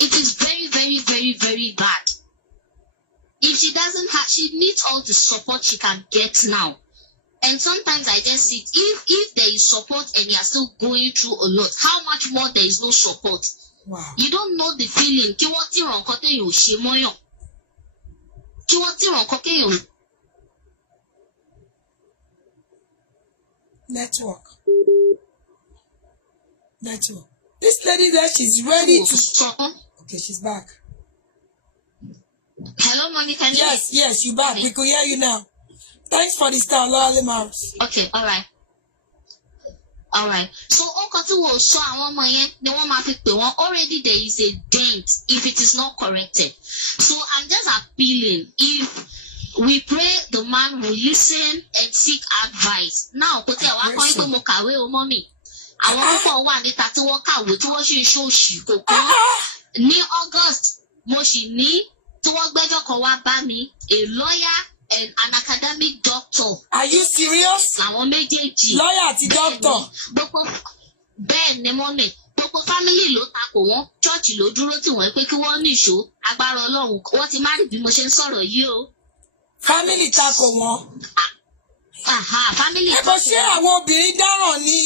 It is very, very, very, very bad. If she doesn't have, she needs all the support she can get now. And sometimes I just see if there is support and you are still going through a lot, how much more there is no support. Wow. You don't know the feeling. Kí wọ́n ti ràn nǹkan téèyàn ò ṣe mọ́yàn. Kí wọ́n ti ràn nǹkan téèyàn. Network. This lady there, she's ready to. Okay, she's back. Hello, mommy, can you hear me? Yes, you back. We could hear you now. Thanks for the star, Loyal Mouse. Okay, all right. So, nǹkan tí wọ́n sọ àwọn ọmọ yẹn ni wọ́n máa fi pè wọ́n. Already there is a dent if it is not corrected. So, I'm just appealing. If we pray the man will listen and seek advice. Now, kò tí ẹ̀ wá kọ́ pé mo kàwé o mọ́mì. Àwọn púpọ̀ wà níta tí wọ́n kàwé tí wọ́n ṣe ń ṣòṣì kò kọ́. Ní August, mo ṣì ní tí wọ́n gbẹ́jọ́ kan wá bá mi, a lawyer and an academic doctor. Are you serious? Làwọn méjèèjì. Lawyer àti doctor. Bẹ́ẹ̀ ni mọ́mì. Gbogbo family ló takò wọ́n. Church ló dúró tì wọ́n pé kí wọ́n níṣó. Agbára Ọlọ́run wọ́n ti marry bí mo ṣe ń sọ̀rọ̀ yìí o. Family takò wọ́n. Family takò wọ́n. Ẹ̀bọ̀ ṣé àwọn obìnrin dáràn ni?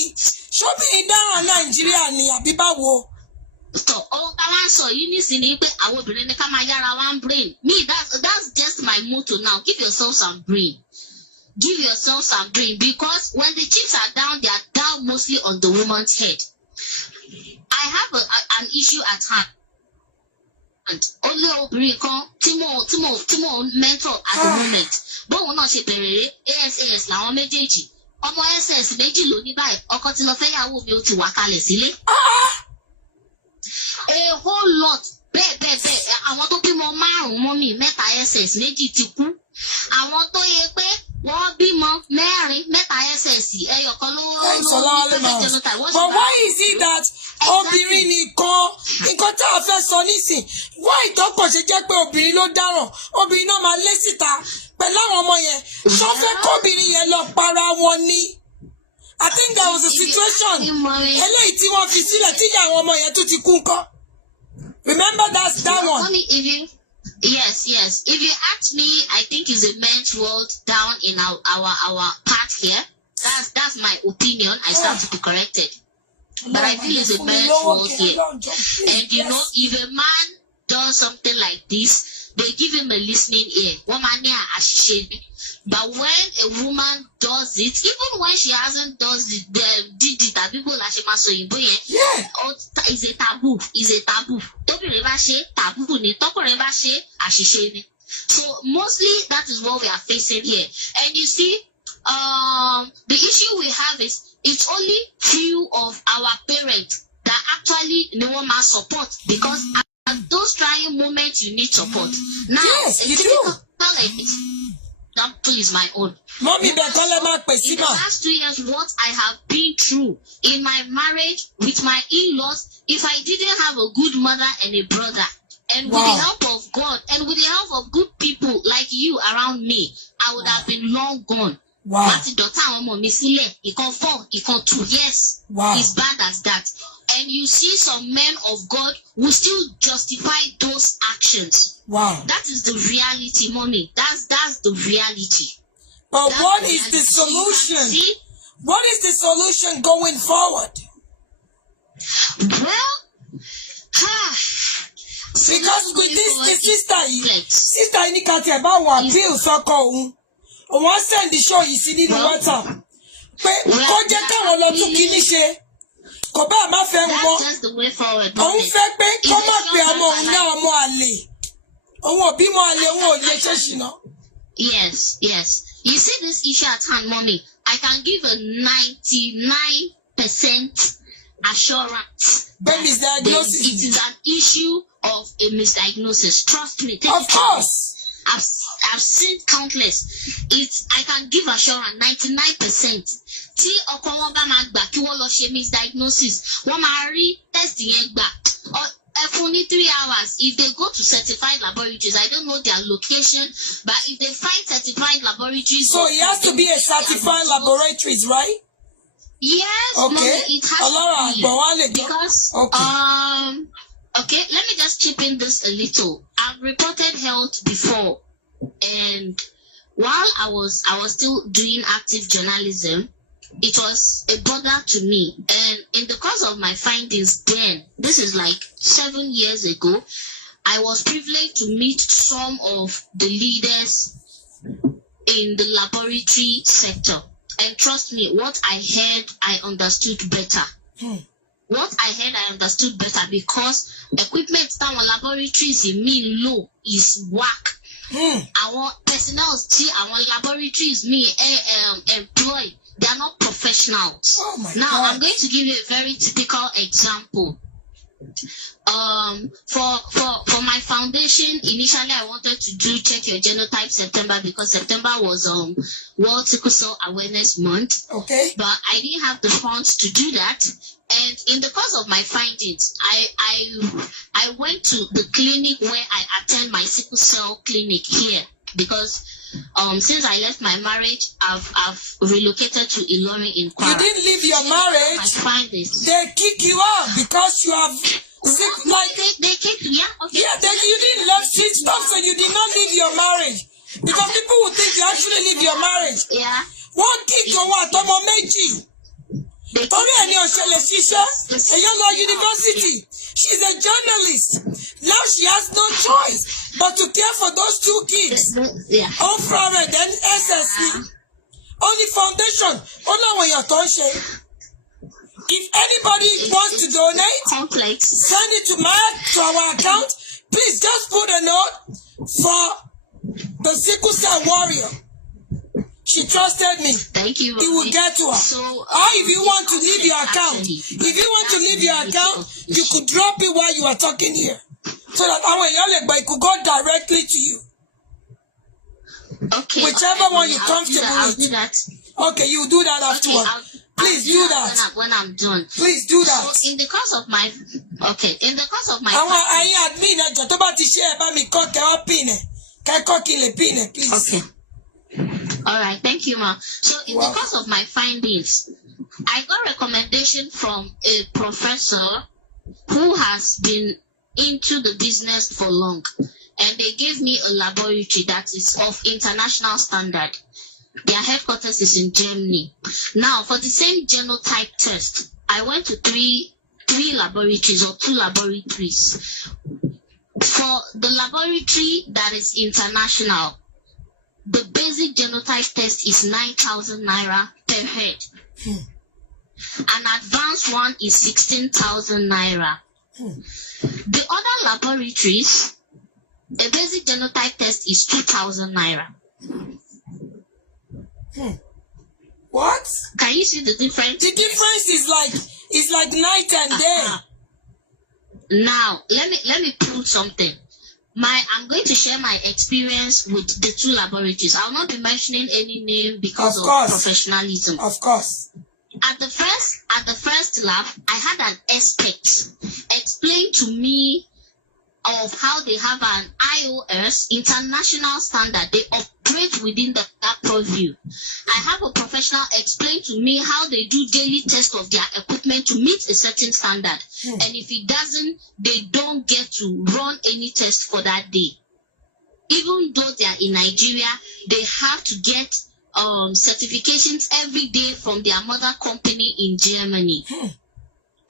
Ṣóbìnrin dáràn Nàìjíríà ni àbí báwo? So, oh, so you need to need our brain, one brain. Me, that's just my motto now. Give yourself some brain. Give yourself some brain, because when the chips are down, they are down mostly on the woman's head. I have an issue at hand. And only Obinrin Timo mentor at the moment. But we're not sharing ASAS now. Mejeji. Omo SS méjì ló ní báyìí. Ọkọ tí lọ fẹ́ yàwó mi ó ti wá kalẹ̀ sílé. A whole lot. Bẹ́ẹ̀. Àwọn tó bímọ 5 mọ́ mi, mẹ́ta SS méjì ti kú. Àwọn tó yẹ pé wọ́n bímọ 4, mẹ́ta SS ẹyọkan ló. But why is it that obìnrin nǹkan tá a fẹ́ sọ nísìn? Why ìtọ́pọ̀ ṣe jẹ́ pé obìnrin ló dáràn? Obìnrin náà máa lé síta pẹ̀lú àwọn ọmọ yẹn. Sọ fẹ́ kóbìnrin yẹn lọ para wọn ni. I think there was a situation. Eléyìí tí wọ́n fi sílẹ̀ tí ìyá àwọn ọmọ yẹn tún ti kú ńkọ́. Remember that one? Yes. If you ask me, I think it's a men's world down in our part here. That's my opinion. I stand to be corrected. But I feel it's a men's world here. And you know, if a man does something like this, they give him a listening ear. But when a woman does it, even when she hasn't did it, that people like she must is a taboo. Is a taboo. So mostly that is what we are facing here. And you see, the issue we have is it's only few of our parents that actually no one must support, because at those trying moments you need support. Now, yes, you do. Example is my own. Mommy, in the last 2 years, what I have been through in my marriage with my in-laws, if I didn't have a good mother and a brother, and with the help of God and with the help of good people like you around me, I would have been long gone. Wow. It can 4, it can 2 years. Wow. It's bad as that. And you see some men of God who still justify those actions. Wow. That is the reality, mommy. That's the reality. But what is the solution? What is the solution going forward? Well, because with this, the sister in the about one bill so called. One send the show you see in WhatsApp. That's just the way forward. Yes. You see this issue at hand, mommy. I can give a 99% assurance that it is an issue of a misdiagnosis. Trust me. Of course. I've seen countless. I can give assurance 99%. Tí ọkọ wọn bá máa gbà kí wọ́n lọ ṣe misdiagnosis, wọ́n máa rí test yẹn gbà. Only 3 hours. If they go to certified laboratories, I don't know their location, but if they find certified laboratories, so it has to be a certified laboratories, right? Yes. Okay. No, it has to be. Because okay, let me just chip in this a little. I've reported health before, and while I was still doing active journalism, it was a bother to me. And in the course of my findings then, this is like 7 years ago, I was privileged to meet some of the leaders in the laboratory sector. And trust me, what I heard, I understood better. What I heard, I understood better, because equipment in our laboratories in mean low is whack. Our personnel, our laboratories employ. They are not professionals. Oh now, God. I'm going to give you a very typical example. For my foundation, initially I wanted to do Check Your Genotype September, because September was World Sickle Cell Awareness Month. Okay. But I didn't have the funds to do that. And in the course of my findings, I went to the clinic where I attend my sickle cell clinic here, because since I left my marriage, I've relocated to Ilorin in Kwara. You didn't leave your marriage. I find this. They kick you out because you have they kick you. Yeah, okay. Yeah, you didn't love sweet stuff, so you did not leave your marriage. Because people would think you actually leave your marriage. Yeah. One kick or what? Tomo meji. Torí ẹni ọ̀ṣẹ̀lẹ̀ ṣiṣẹ́, èyàn lọ university. She She's a journalist. Now she has no choice but to care for those 2 kids. Yeah. On from it, then SSC. Only foundation. Only when you're if anybody wants to donate, Complex. send it to our account. Please just put a note for the sickle cell warrior. She trusted me. Thank you. It will get to her. So, or if you want to leave your account, you could drop it while you are talking here. So that it could go directly to you. Okay. Whichever one you're comfortable I'll with. do that. Okay, you do that afterwards. Please do that. When I'm done. Please do that. So in the course of my I admin please. Okay. All right, thank you, ma. So in the course of my findings, I got recommendation from a professor who has been into the business for long, and they gave me a laboratory that is of international standard. Their headquarters is in Germany. Now, for the same genotype test, I went to three laboratories or 2 laboratories. For the laboratory that is international, the basic genotype test is 9,000 naira per head. An advanced one is 16,000 naira. The other laboratories, the basic genotype test is 2,000 naira. What? Can you see the difference? The difference is like night and day. Now, let me prove something. I'm going to share my experience with the 2 laboratories. I'll not be mentioning any name because of professionalism. Of course. At the first lab, I had an expert explain to me of how they have an IOS, international standard. They operate within that purview. I have a professional explain to me how they do daily tests of their equipment to meet a certain standard. And if it doesn't, they don't get to run any test for that day. Even though they are in Nigeria, they have to get certifications every day from their mother company in Germany.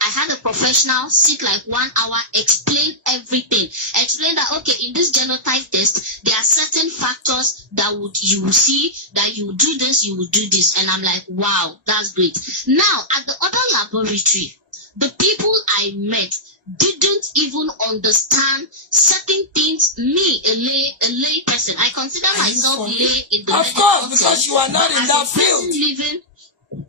I had a professional sit like 1 hour, explain everything. Explain that, okay, in this genotype test, there are certain factors that you will see, that you will do this, you will do this. And I'm like, wow, that's great. Now, at the other laboratory, the people I met didn't even understand certain things. Me, a lay person, I consider myself lay in the of course, because you are not in that field.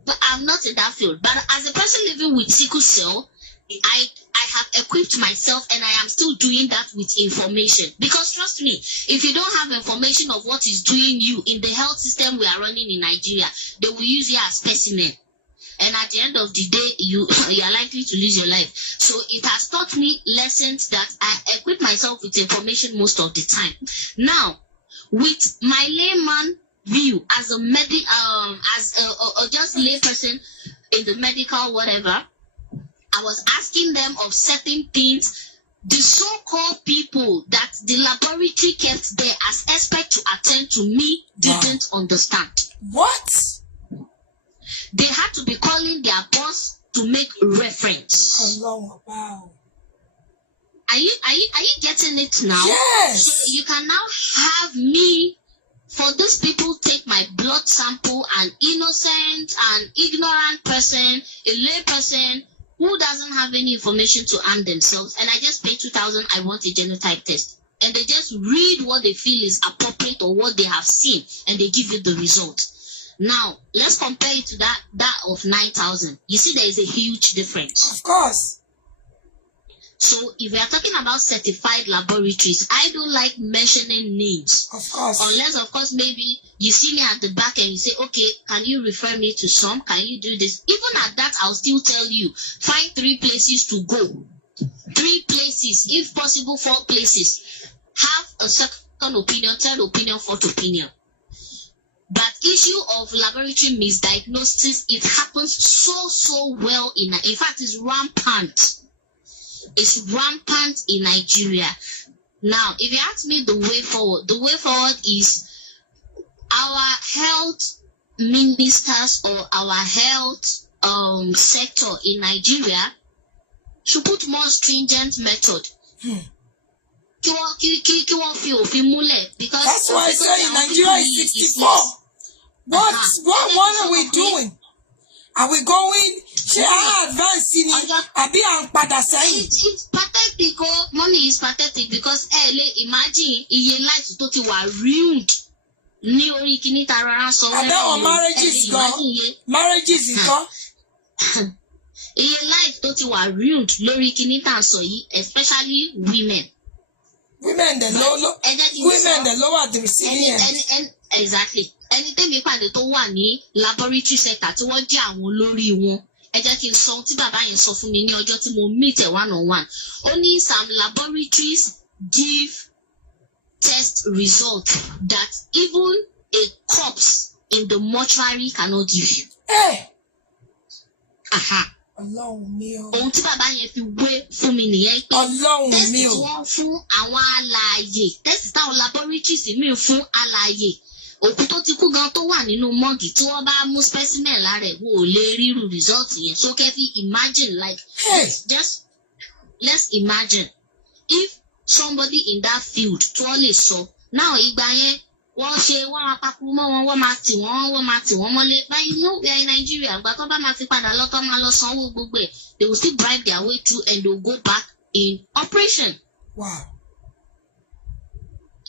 But I'm not in that field. But as a person living with sickle cell, I have equipped myself, and I am still doing that with information. Because trust me, if you don't have information of what is doing you in the health system we are running in Nigeria, they will use you as specimen. And at the end of the day, you are likely to lose your life. So it has taught me lessons that I equip myself with information most of the time. Now, with my layman view as a just lay person in the medical whatever, I was asking them of certain things the so-called people that the laboratory kept there as experts to attend to me didn't understand. What? They had to be calling their boss to make reference. Oh, wow. Are you getting it now? Yes. So you can now have me, for these people, take my blood sample, an innocent and ignorant person, a lay person who doesn't have any information to arm themselves, and I just pay 2,000, I want a genotype test. And they just read what they feel is appropriate or what they have seen, and they give you the result. Now, let's compare it to that of 9,000. You see there is a huge difference. Of course. So if we are talking about certified laboratories, I don't like mentioning names. Of course. Unless, of course, maybe you see me at the back and you say, okay, can you refer me to some? Can you do this? Even at that, I'll still tell you, find 3 places to go. 3 places, if possible 4 places. Have a second opinion, third opinion, fourth opinion. But issue of laboratory misdiagnosis, it happens so well in fact, it's rampant. It's rampant in Nigeria. Now, if you ask me the way forward is our health ministers or our health sector in Nigeria should put more stringent method. Kí wọ́n fi òfin múlẹ̀, because that's why I say in Nigeria is 64. What are we doing? Are we going? Ṣé advance ni àbí à ń padà sẹ́yìn? It's pathetic. Money is pathetic because imagine iye life tó ti wà ruined ní orí kíní ta rárá sọ wẹ́rẹ́. Àbẹ̀wò marriages nǹkan. Iye life tó ti wà ruined lórí kíní ta sọ yìí, especially women. Women the low at the receiving end. Exactly. Ẹni tẹ́mi pàdé tó wà ní laboratory sector tí wọ́n jẹ́ àwọn olórí wọn. Ẹ jẹ́ kí n sọ tí bàbá yẹn sọ fún mi ní ọjọ́ tí mo meet ẹ̀ one-on-one. Ó ní some laboratories give test results that even a corpse in the mortuary cannot give you. Ọlọ́run mi o. Ohun tí bàbá yẹn fi wé fún mi nìyẹn pé Ọlọ́run mi o. test tí wọ́n fún àwọn alààyè, test táwọn laboratories mi fún alààyè. Òkú tó ti kú gan tó wà nínú mọ́ọ̀gì tí wọ́n bá mú specimen lára ẹ̀ wò lè ríru result yẹn. So kẹ́fí imagine like let's imagine if somebody in that field tó lè sọ now ìgbà yẹn wọ́n apapọ̀ mọ́ wọ́n máa tì wọ́n mọ́lé. But you know we are in Nigeria, àgbà tó bá máa fi padà lọ tó máa lọ sanwó gbogbo ẹ̀, they will still bribe their way through and they will go back in operation. Wow.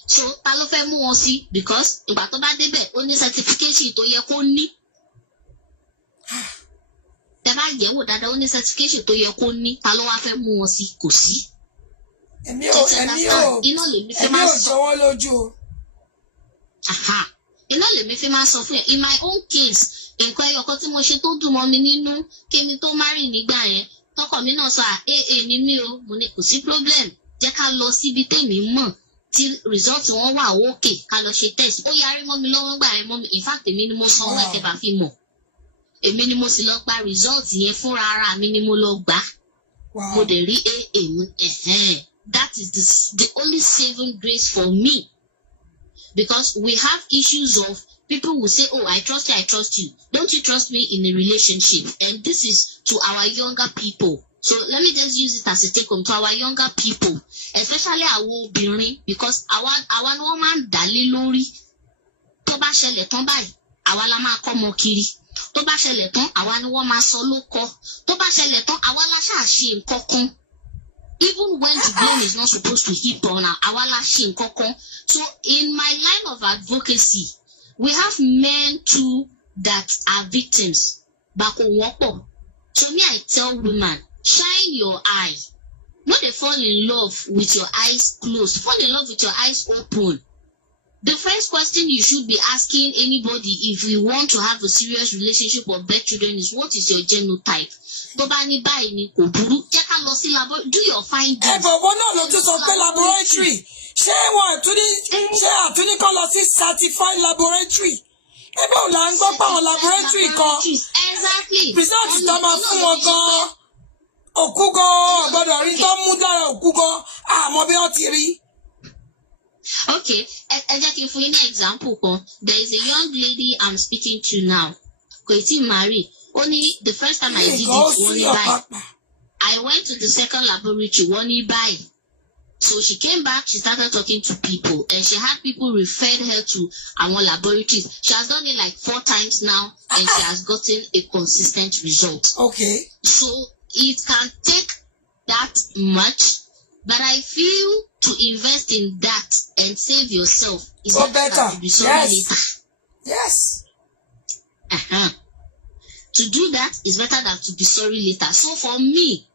So ta ló fẹ́ mú wọn sí because ìgbà tó bá débẹ̀ ó ní certification tó yẹ kó ní. Tẹ́ bá yẹ̀ wò dáadáa ó ní certification tó yẹ kó ní, ta ló wá fẹ́ mú wọn sí? Kò sí. Èmi ò jọwọ́ lójú o. Iná lèmi fi máa sọ fún ẹ. In my own case, nǹkan ẹyọkan tí mo ṣe tó dùn mọ́ mi nínú kémi tó marry nígbà yẹn, tọkọ mi náà sọ AA ni mí o, mo ní kò sí problem, jẹ́ ká lọ síbi tèmi mọ̀ tí result wọn wà okay ká lọ ṣe test. Ó yarí mọ́ mi lọ́wọ́ gbà yẹn mọ́ mi, in fact èmi ni mo sanwó ẹ̀kẹ́ bá fi mọ̀. Èmi ni mo sì lọ gba result yẹn fúnra ara mi ni mo lọ gbà. Mo dẹ̀ rí AA mu. That is the only saving grace for me. Because we have issues of people who say, oh, I trust you. Don't you trust me in a relationship? And this is to our younger people. So let me just use it as a take home to our younger people, especially our Obinrin, because our woman dale lórí. Tó bá ṣẹlẹ̀ tán báyìí, àwa la máa kọ́ mọ kiri. Tó bá ṣẹlẹ̀ tán, àwa ni wọ́n máa sọ lóko. Tó bá ṣẹlẹ̀ tán, àwa la ṣáà ṣe nǹkan kan. Even when the blame is not supposed to hit on àwa la ṣe nǹkan kan. So in my line of advocacy, we have men too that are victims. Bako wọ́pọ̀. So me, I tell women, shine your eye. Not they fall in love with your eyes closed. Fall in love with your eyes open. The first question you should be asking anybody if you want to have a serious relationship or bear children is, what is your genotype? Tó bá ní báyìí ni kò burú. Jẹ́ ká lọ sí laboratory. Do your findings. Bọ̀bọ̀ náà ló tún sọ pé laboratory. Ṣé àtúní kan lọ sí certified laboratory? Ebe ò là ń gbọ́ pé àwọn laboratory kan. Exactly. Result tó máa fún wọn gan. Òkú gan ọ̀gbọ́dọ̀ rí tó mú dára òkú gan. Àmọ́ bí wọ́n ti rí. Okay, ẹ jẹ́ kí n fún yín ní example kan. There is a young lady I'm speaking to now. Kò tí marry. Only the first time I did it, wọ́n ní báyìí. I went to the second laboratory, wọ́n ní báyìí. So she came back, she started talking to people, and she had people referred her to our laboratories. She has done it like 4 times now, and she has gotten a consistent result. Okay. So it can take that much, but I feel to invest in that and save yourself is better. To be sorry later. Yes. To do that is better than to be sorry later. So for me,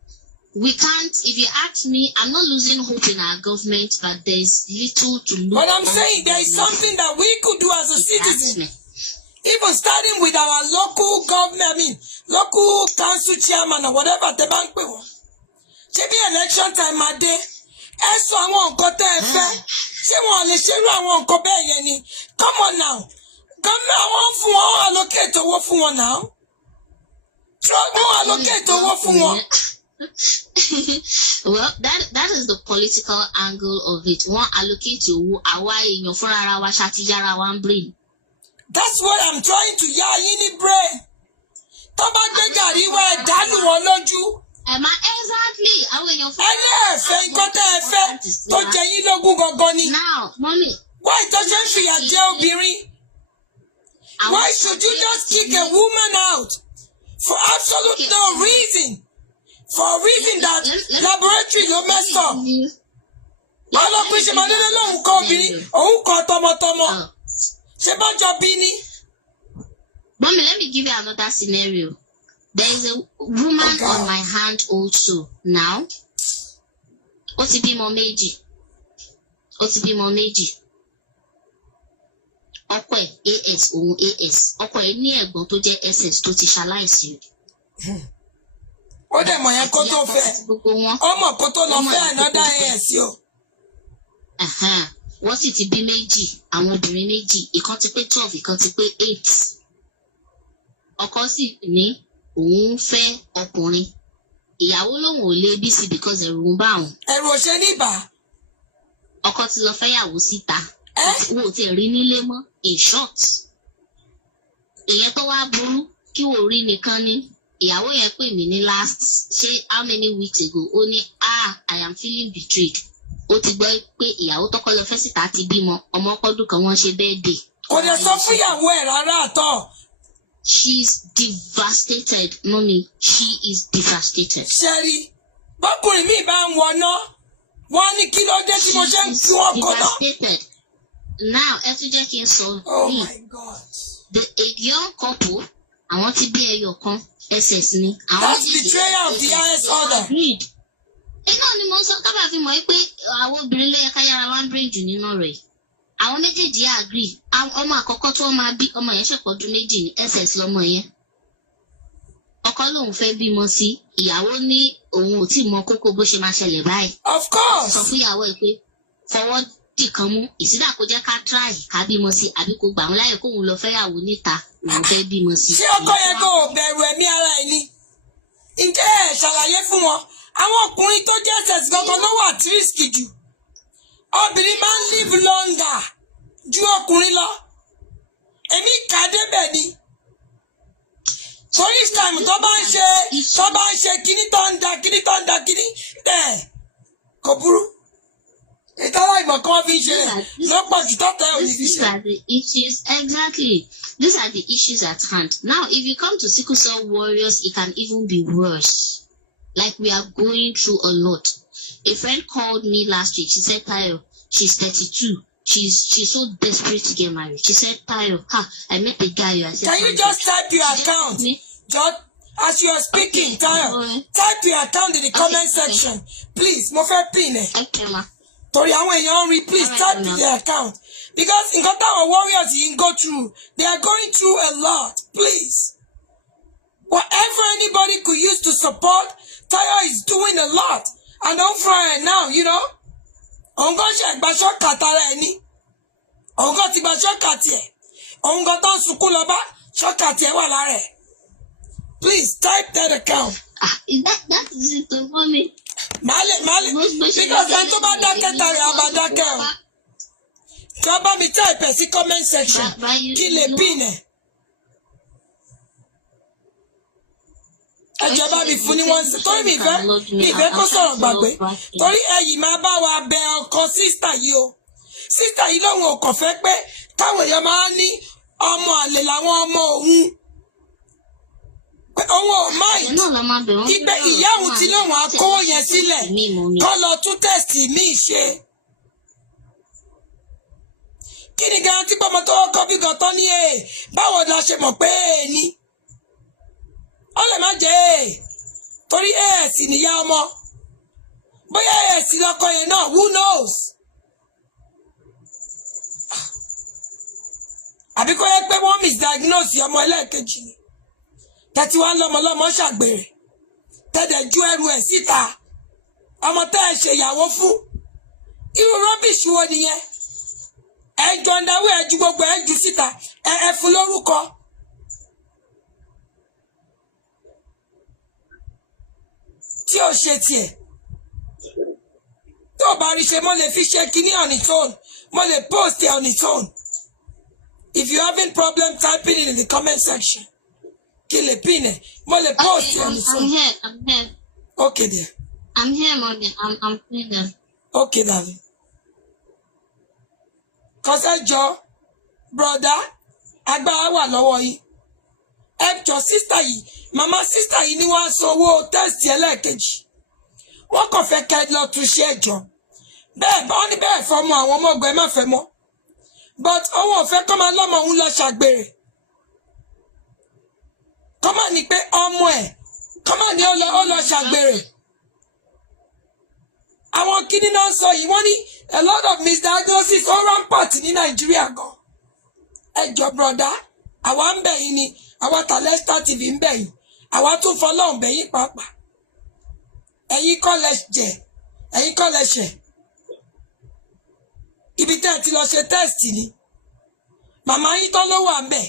we can't, if you ask me, I'm not losing hope in our government, but there's little to lose. But I'm saying there is something that we could do as a citizen. Even starting with our local government, local council chairman or whatever the bank pay won. Maybe election time a day. Ẹ sọ àwọn nǹkan tẹ́ ẹ fẹ́. Ṣé wọn lè ṣerú àwọn nǹkan bẹ́ẹ̀ yẹn ni? Come on now. Government àwọn fún wọn allocate owó fún wọn now. Wọ́n allocate owó fún wọn. Well, that is the political angle of it. Wọ́n allocate owó àwa èèyàn fúnra ara wa ṣàti yára wa ń brain. That's what I'm trying to yá yín ní brain. Tó bá gbé gàrí wá ẹ̀ dánù wọn lójú. Exactly. Àwọn èèyàn fẹ́. ẹlẹ́ẹ̀fẹ́ nǹkan tẹ́ ẹ fẹ́ tó jẹ yín lógún gangan ni. Now, mommy. Why tó ṣe ń fìyà jẹ obìnrin? Why should you just kick a woman out for absolute no reason? For a reason that laboratory ló messed up. Ọlọ́pìn ṣe máa délé lóhùn kọ́ obìnrin, òun kọ́ tọmọtọmọ. Ṣé bá jọ bí ní? Mommy, let me give you another scenario. There is a woman on my hand also now. Ó ti bímọ méjì. Ọkọ ẹ̀ AS òun AS. Ọkọ ẹ̀ ní ẹ̀gbọ́n tó jẹ́ SS tó ti ṣaláìsí. Ó dẹ̀ mọ̀ yẹn kó tó fẹ́. Ọmọ kó tó lọ fẹ́ another AS o. Wọ́n sì ti bí méjì, àwọn obìnrin méjì. Ìkan ti pé 12, ìkan ti pé 8. Ọkọ sì ní òun fẹ́ ọkùnrin. Ìyàwó lòun ò lè bí sí because ẹ̀rù ń bà òun. Ẹ̀rù ò ṣe ní bà. Ọkọ ti lọ fẹ́yàwó síta. Wo ti rí nílé mọ́. In short. Ìyẹn tó wá burú kí wò rí nìkan ni. Ìyàwó yẹn pè mí ní last how many weeks ago. Ó ní I am feeling betrayed. Ó ti gbọ́ pé ìyàwó tọ́kọ lọ fẹ́ síta ti bímọ. Ọmọ ọkọdún kan wọ́n ṣe birthday. Kò dẹ̀ sọ fún ìyàwó ẹ̀ rárá àtọ̀. She's devastated, mommy. She is devastated. Ṣẹ́rí, bọ́kùnrin mi bá ń wọná, wọ́n ní kí ló dé tí mo ṣe ń kí wọ́n kọ́ náà. Devastated. Now, ẹ tún jẹ́ kí n sọ. Oh my God. A young couple, àwọn tí bí ẹyọ kan, SS ni. That's betrayal of the highest order. Iná ni mo sọ kábà fi mọ̀ pé àwọn obìnrin ló yẹ ká yára wá ń bring jù nínú rẹ̀. Àwọn méjèèjì agree. Ọmọ àkọ́kọ́ tó máa bí ọmọ yẹn ṣèpọ̀dún méjì ní SS lọ́mọ yẹn. Ọkọ lòun fẹ́ bímọ sí. Ìyàwó ní òun ò tí mọ kókó bó ṣe máa ṣẹlẹ̀ báyìí. Of course. Sọ fún ìyàwó ẹ̀ pé fọwọ́ dì kan mú ìsídà kó jẹ́ ká try ká bímọ sí àbí kó gbà wọn láyè kóun lọ fẹ́yàwó níta òun fẹ́ bímọ sí. Ṣé ọkọ yẹn kò bẹ̀rù ẹ̀mí ara ẹ̀ ni? Ǹjẹ́ ẹ ṣàlàyé fún wọn? Àwọn ọkùnrin tó jẹ́ SS gangan ló wà tí risk jù. Obìnrin máa ń live longer ju ọkùnrin lọ. Èmi kà débẹ̀ ni. Police time tó bá ń ṣe kíní tó ń da kíní kò burú. Ìtọ́lá ìmọ̀ kan fi ń ṣe lọ́pọ̀ jù tọ́tẹ̀ òní fi ṣe. These are the issues, exactly. These are the issues at hand. Now, if you come to sickle cell warriors, it can even be worse. Like we are going through a lot. A friend called me last week. She said, Tayo, she's 32. She's so desperate to get married. She said, Tayo, I met a guy. I said, can you just type your account? Just as you are speaking, Tayo, type your account in the comment section. Please, mo fẹ́ pin ẹ. Okay, ma. Torí àwọn èèyàn rí, please type their account. Because nǹkan táwọn warriors yìí ń go through, they are going through a lot. Please. Whatever anybody could use to support, Tayo is doing a lot. And don't fry it now, you know. Òun kan ṣe gba shortcut ara ẹ̀ ni. Òun kan ti gba shortcut ẹ̀. Òun kan tó ń sunkún lọ bá shortcut ẹ̀ wà lára ẹ̀. Please type that account. That is it for me. Male. Because ẹni tó bá dákẹ́ tari àbá dákẹ́ o. Tí wọ́n bá mi type ẹ̀ sí comment section. Kí lè pin ẹ̀. Ẹjọ́ bá mi fún ní wọ́n sí. Torí mi ìfẹ́ kó sọ̀rọ̀ gbàgbé. Torí ẹ̀yìn máa bá wa bẹ ọkọ sísítà yìí o. Sísítà yìí lóun ò kàn fẹ́ pé káwọn èèyàn máa ní ọmọ àlè làwọn ọmọ òun. Pé òun ò máì. Ibẹ̀ ìyá òun ti lóun á kówó yẹn sílẹ̀. Kọ́ lọ tún tẹ̀sì míì ṣe. Kí ni garanti pé ọmọ tó kọ́ bí gọ̀tọ́ ní báwo la ṣe mọ̀ pé ni? Ó lè má jẹ́ torí AS níyá ọmọ. Bóyá AS lọ́kọ yẹn náà, who knows? Àbí kó yẹ pé wọ́n misdiagnose ọmọ ẹlẹ́ẹ̀kejì ni. Tẹ́tí wá lọ́mọ ṣàgbèrè. Tẹ́dẹ̀ ju ẹrù ẹ̀ síta. Ọmọ tẹ́ ẹ ṣe ìyàwó fún. Irú rọ́bìṣì wo nìyẹn? Ẹ jọ ń dáwọ́ ẹ ju gbogbo ẹ jù síta. Ẹ fún lórúkọ. Tí o ṣe tiẹ̀. Tó bá rí ṣe mo lè fi ṣe kíní on its own. Mo lè post it on its own. If you having problem typing it in the comment section. Kí lè pin ẹ̀. Mo lè post it on its own. I'm here. Okay, dear. I'm here, mommy. I'm playing them. Okay, darling. Cause ẹjọ́, brother, agbára wà lọ́wọ́ yín. Ẹjọ́ sister yìí, mama sister yìí ni wọ́n sanwó test ẹlẹ́ẹ̀kejì. Wọ́n kàn fẹ́ kẹ́ lọ tún ṣe ẹjọ́. Bẹ́ẹ̀ bá wọ́n ní bẹ́ẹ̀ fọmọ àwọn ọmọ ọgbẹ́ má fẹ́ mọ́. But àwọn ò fẹ́ kọ́ máa lọ́mọ òun lọ ṣàgbèrè. Kọ́ máa ní pé ọmọ ẹ̀, kọ́ máa ní ó lọ ṣàgbèrè. Àwọn kíní náà sọ yìí wọ́n ní a lot of misdiagnosis all rampant ní Nàìjíríà gan. Ẹjọ́ broda, àwa ń bẹ̀ yín ni, àwa Talesta TV ń bẹ̀ yín, àwa tún fọlọ́run bẹ̀ yín pàápàá. Ẹ̀yin kọ́ lẹ jẹ, ẹ̀yin kọ́ lẹ ṣẹ̀. Ibi tẹ́ ẹ ti lọ ṣe test ni. Màmá yín tán ló wà ń bẹ̀.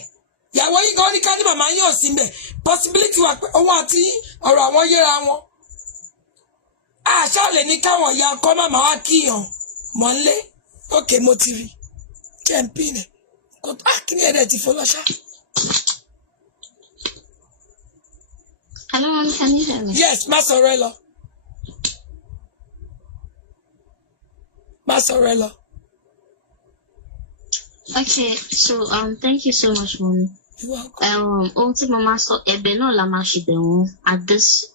Ìyàwó yín gan ní ká ní màmá yín ò sí ń bẹ̀. Possibility wà pé owó àti ọ̀rọ̀ àwọn yẹra wọn. Àṣà lè ní káwọn ìyá ọkọ màmá wá kíyàn mọ́ nlé. Okay, mo ti rí. Jẹ́ ń pín ẹ̀. Kí ni ẹ̀dẹ̀ ti fọlọ́ṣà? Hello, mommy, can you hear me? Yes, má sọ̀rọ̀ ẹ lọ. Má sọ̀rọ̀ ẹ lọ. Okay, so thank you so much, mommy. You're welcome. Ohun tí mo máa sọ ẹ̀bẹ̀ náà la máa ṣe bẹ̀ wọ́n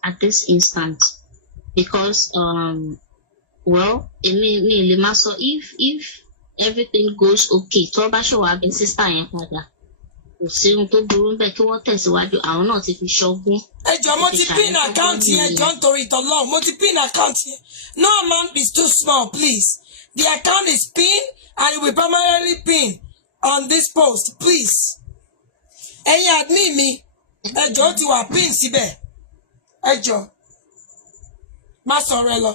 at this instant because well èmi lè máa sọ if everything goes okay tó bá ṣe wàá bẹ sister yẹn padà kò sí ohun tó burú bẹ́ẹ̀ kí wọ́n tẹ̀síwájú àwọn náà ti fi ṣọgbọ́n. Ẹjọ́ mo ti pin account yẹn ẹjọ́ nítorí ìtọ́lọ́run mo ti pin account yẹn no amount is too small please the account is pinned and it will permanently pin on this post please. Ẹ̀yin admin mi ẹjọ́ ti wà pin síbẹ̀ ẹjọ́ má sọ̀rọ̀ ẹ lọ.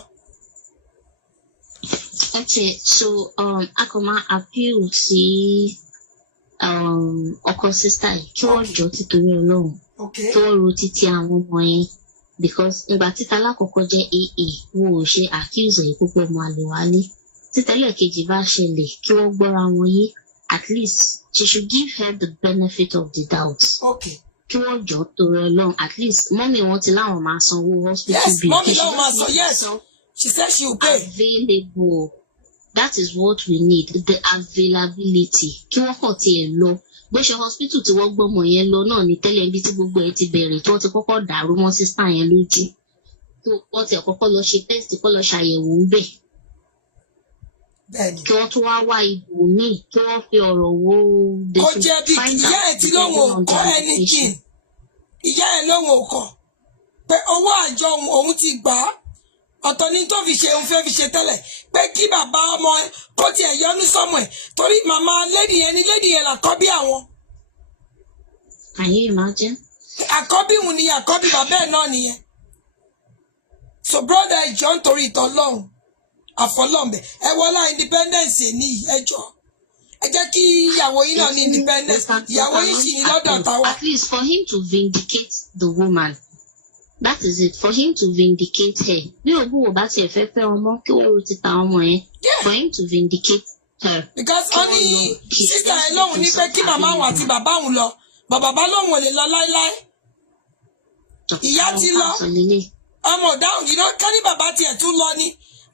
Okay, so a kò máa appeal sí ọkọ sister yìí kí wọ́n jọ títorí Ọlọ́run kí wọ́n ro títí àwọn ọmọ yẹn because ìgbà títa alákọ̀ọ́kọ́ jẹ́ AA wọn ò ṣe accuse ẹ̀ púpọ̀ ọmọ àlè wálé títẹ̀lẹ̀ kejì bá ṣẹlẹ̀ kí wọ́n gbọ́ra wọn yé at least she should give her the benefit of the doubt. Kí wọ́n jọ torí Ọlọ́run at least mọ́mí wọn ti láwọn máa sanwó hospital bill. Yes, mọ́mí láwọn máa san yes. She said she will pay. Available. That is what we need. The availability. Kí wọ́n kàn tiẹ̀ lọ. Bó ṣe hospital tí wọ́n gbọ́mọ yẹn lọ náà ní tẹ́lẹ̀ ibi tí gbogbo ẹ̀ ti bẹ̀rẹ̀ tí wọ́n ti kọ́kọ́ dàrú mọ́ sísá yẹn lójú. Tí wọ́n ti kọ́kọ́ lọ ṣe test kọ́ lọ ṣàyẹ̀wò ń bẹ̀. Kí wọ́n tún wá ibò míì kí wọ́n fi ọ̀rọ̀ wo. Kò jẹ́ bí ìyá ẹ̀ tí lóhùn ò kọ́ anything. Ìyá ẹ̀ lóhùn ò kọ́. Pé owó àjọ òun ti gbà á. Ọ̀tọ̀ ni tó fi ṣe òun fẹ́ fi ṣe tẹ́lẹ̀ pé kí bàbá ọmọ ẹ kó tiẹ̀ yọnu sọ́mọ ẹ̀ torí màmá lady yẹn làkọ́bí àwọn. Can you imagine? Àkọ́bí òun ni àkọ́bí bàbá ẹ̀ náà nìyẹn. So brother ìjọ ń torí ìtọ́ lọ́hùn àfọlọ́m̀bẹ̀ ẹ wọlá independence ní ẹjọ́ ẹ jẹ́ kí ìyàwó yín náà ní independence ìyàwó yín sì ní lọ́dọ̀ táwa. At least for him to vindicate the woman. That is it for him to vindicate her. Bí ògùn ò bá tiẹ̀ fẹ́ fẹ́ ọmọ kí wọ́n ro títa ọmọ yẹn. For him to vindicate her. Because ó ní sísá ẹ lóhùn ní pé kí màmá òun àti bàbá òun lọ bàbá lóhùn ò lè lọ láéláé. Ìyá ti lọ ọmọ ọ̀dáhùn yìí náà ká ní bàbá tiẹ̀ tún lọ ní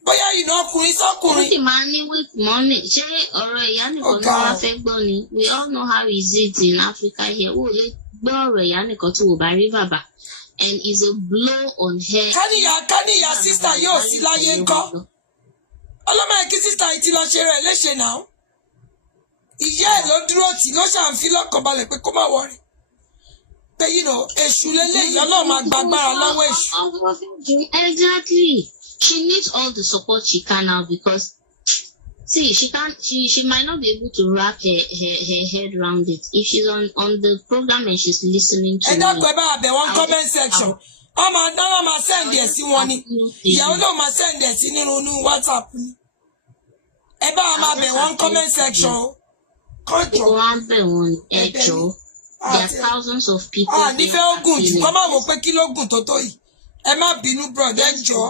bóyá ìná ọkùnrin sọ́kùnrin. Ó sì máa ní weak money. Ṣé ọ̀rọ̀ ìyá nìkan ni wọ́n fẹ́ gbọ́ ni? We all know how is it in Africa here. Wò lè gbọ́ ọ̀rọ̀ ìyá nìkan tí wò bá rí bàbá. And is a blow on her. Káníyà sísá yóò sí láyé ńkọ́. Ọlọ́mọ ẹ̀kí sísá yìí ti lọ ṣe rẹ̀ léṣe náà. Ìyá ẹ̀ ló dúró tì ló ṣàǹfí lọ́kàn balẹ̀ pé kó má wọrí. Pé èṣù lélẹ́yìí Ọlọ́run máa gbàgbára lọ́wọ́ èṣù. Exactly. She needs all the support she can now because see she might not be able to wrap her head around it. If she's on the program and she's listening to me. Ẹ dákun ẹ bá abẹ wọn comment section. Ọmọ àdáná máa send ẹ̀ sí wọn ni. Ìyàwó náà máa send ẹ̀ sí nínú WhatsApp ni. Ẹ bá máa bẹ̀ wọn comment section o. Kọ́jọ́. Wọ́n á bẹ̀ wọ́n ẹjọ́. There are thousands of people. Nífẹ̀ẹ́ ogun jù kọ́ máa mọ̀ pé kí ló gùn tó tó yìí. Ẹ má bínú brother ẹjọ́.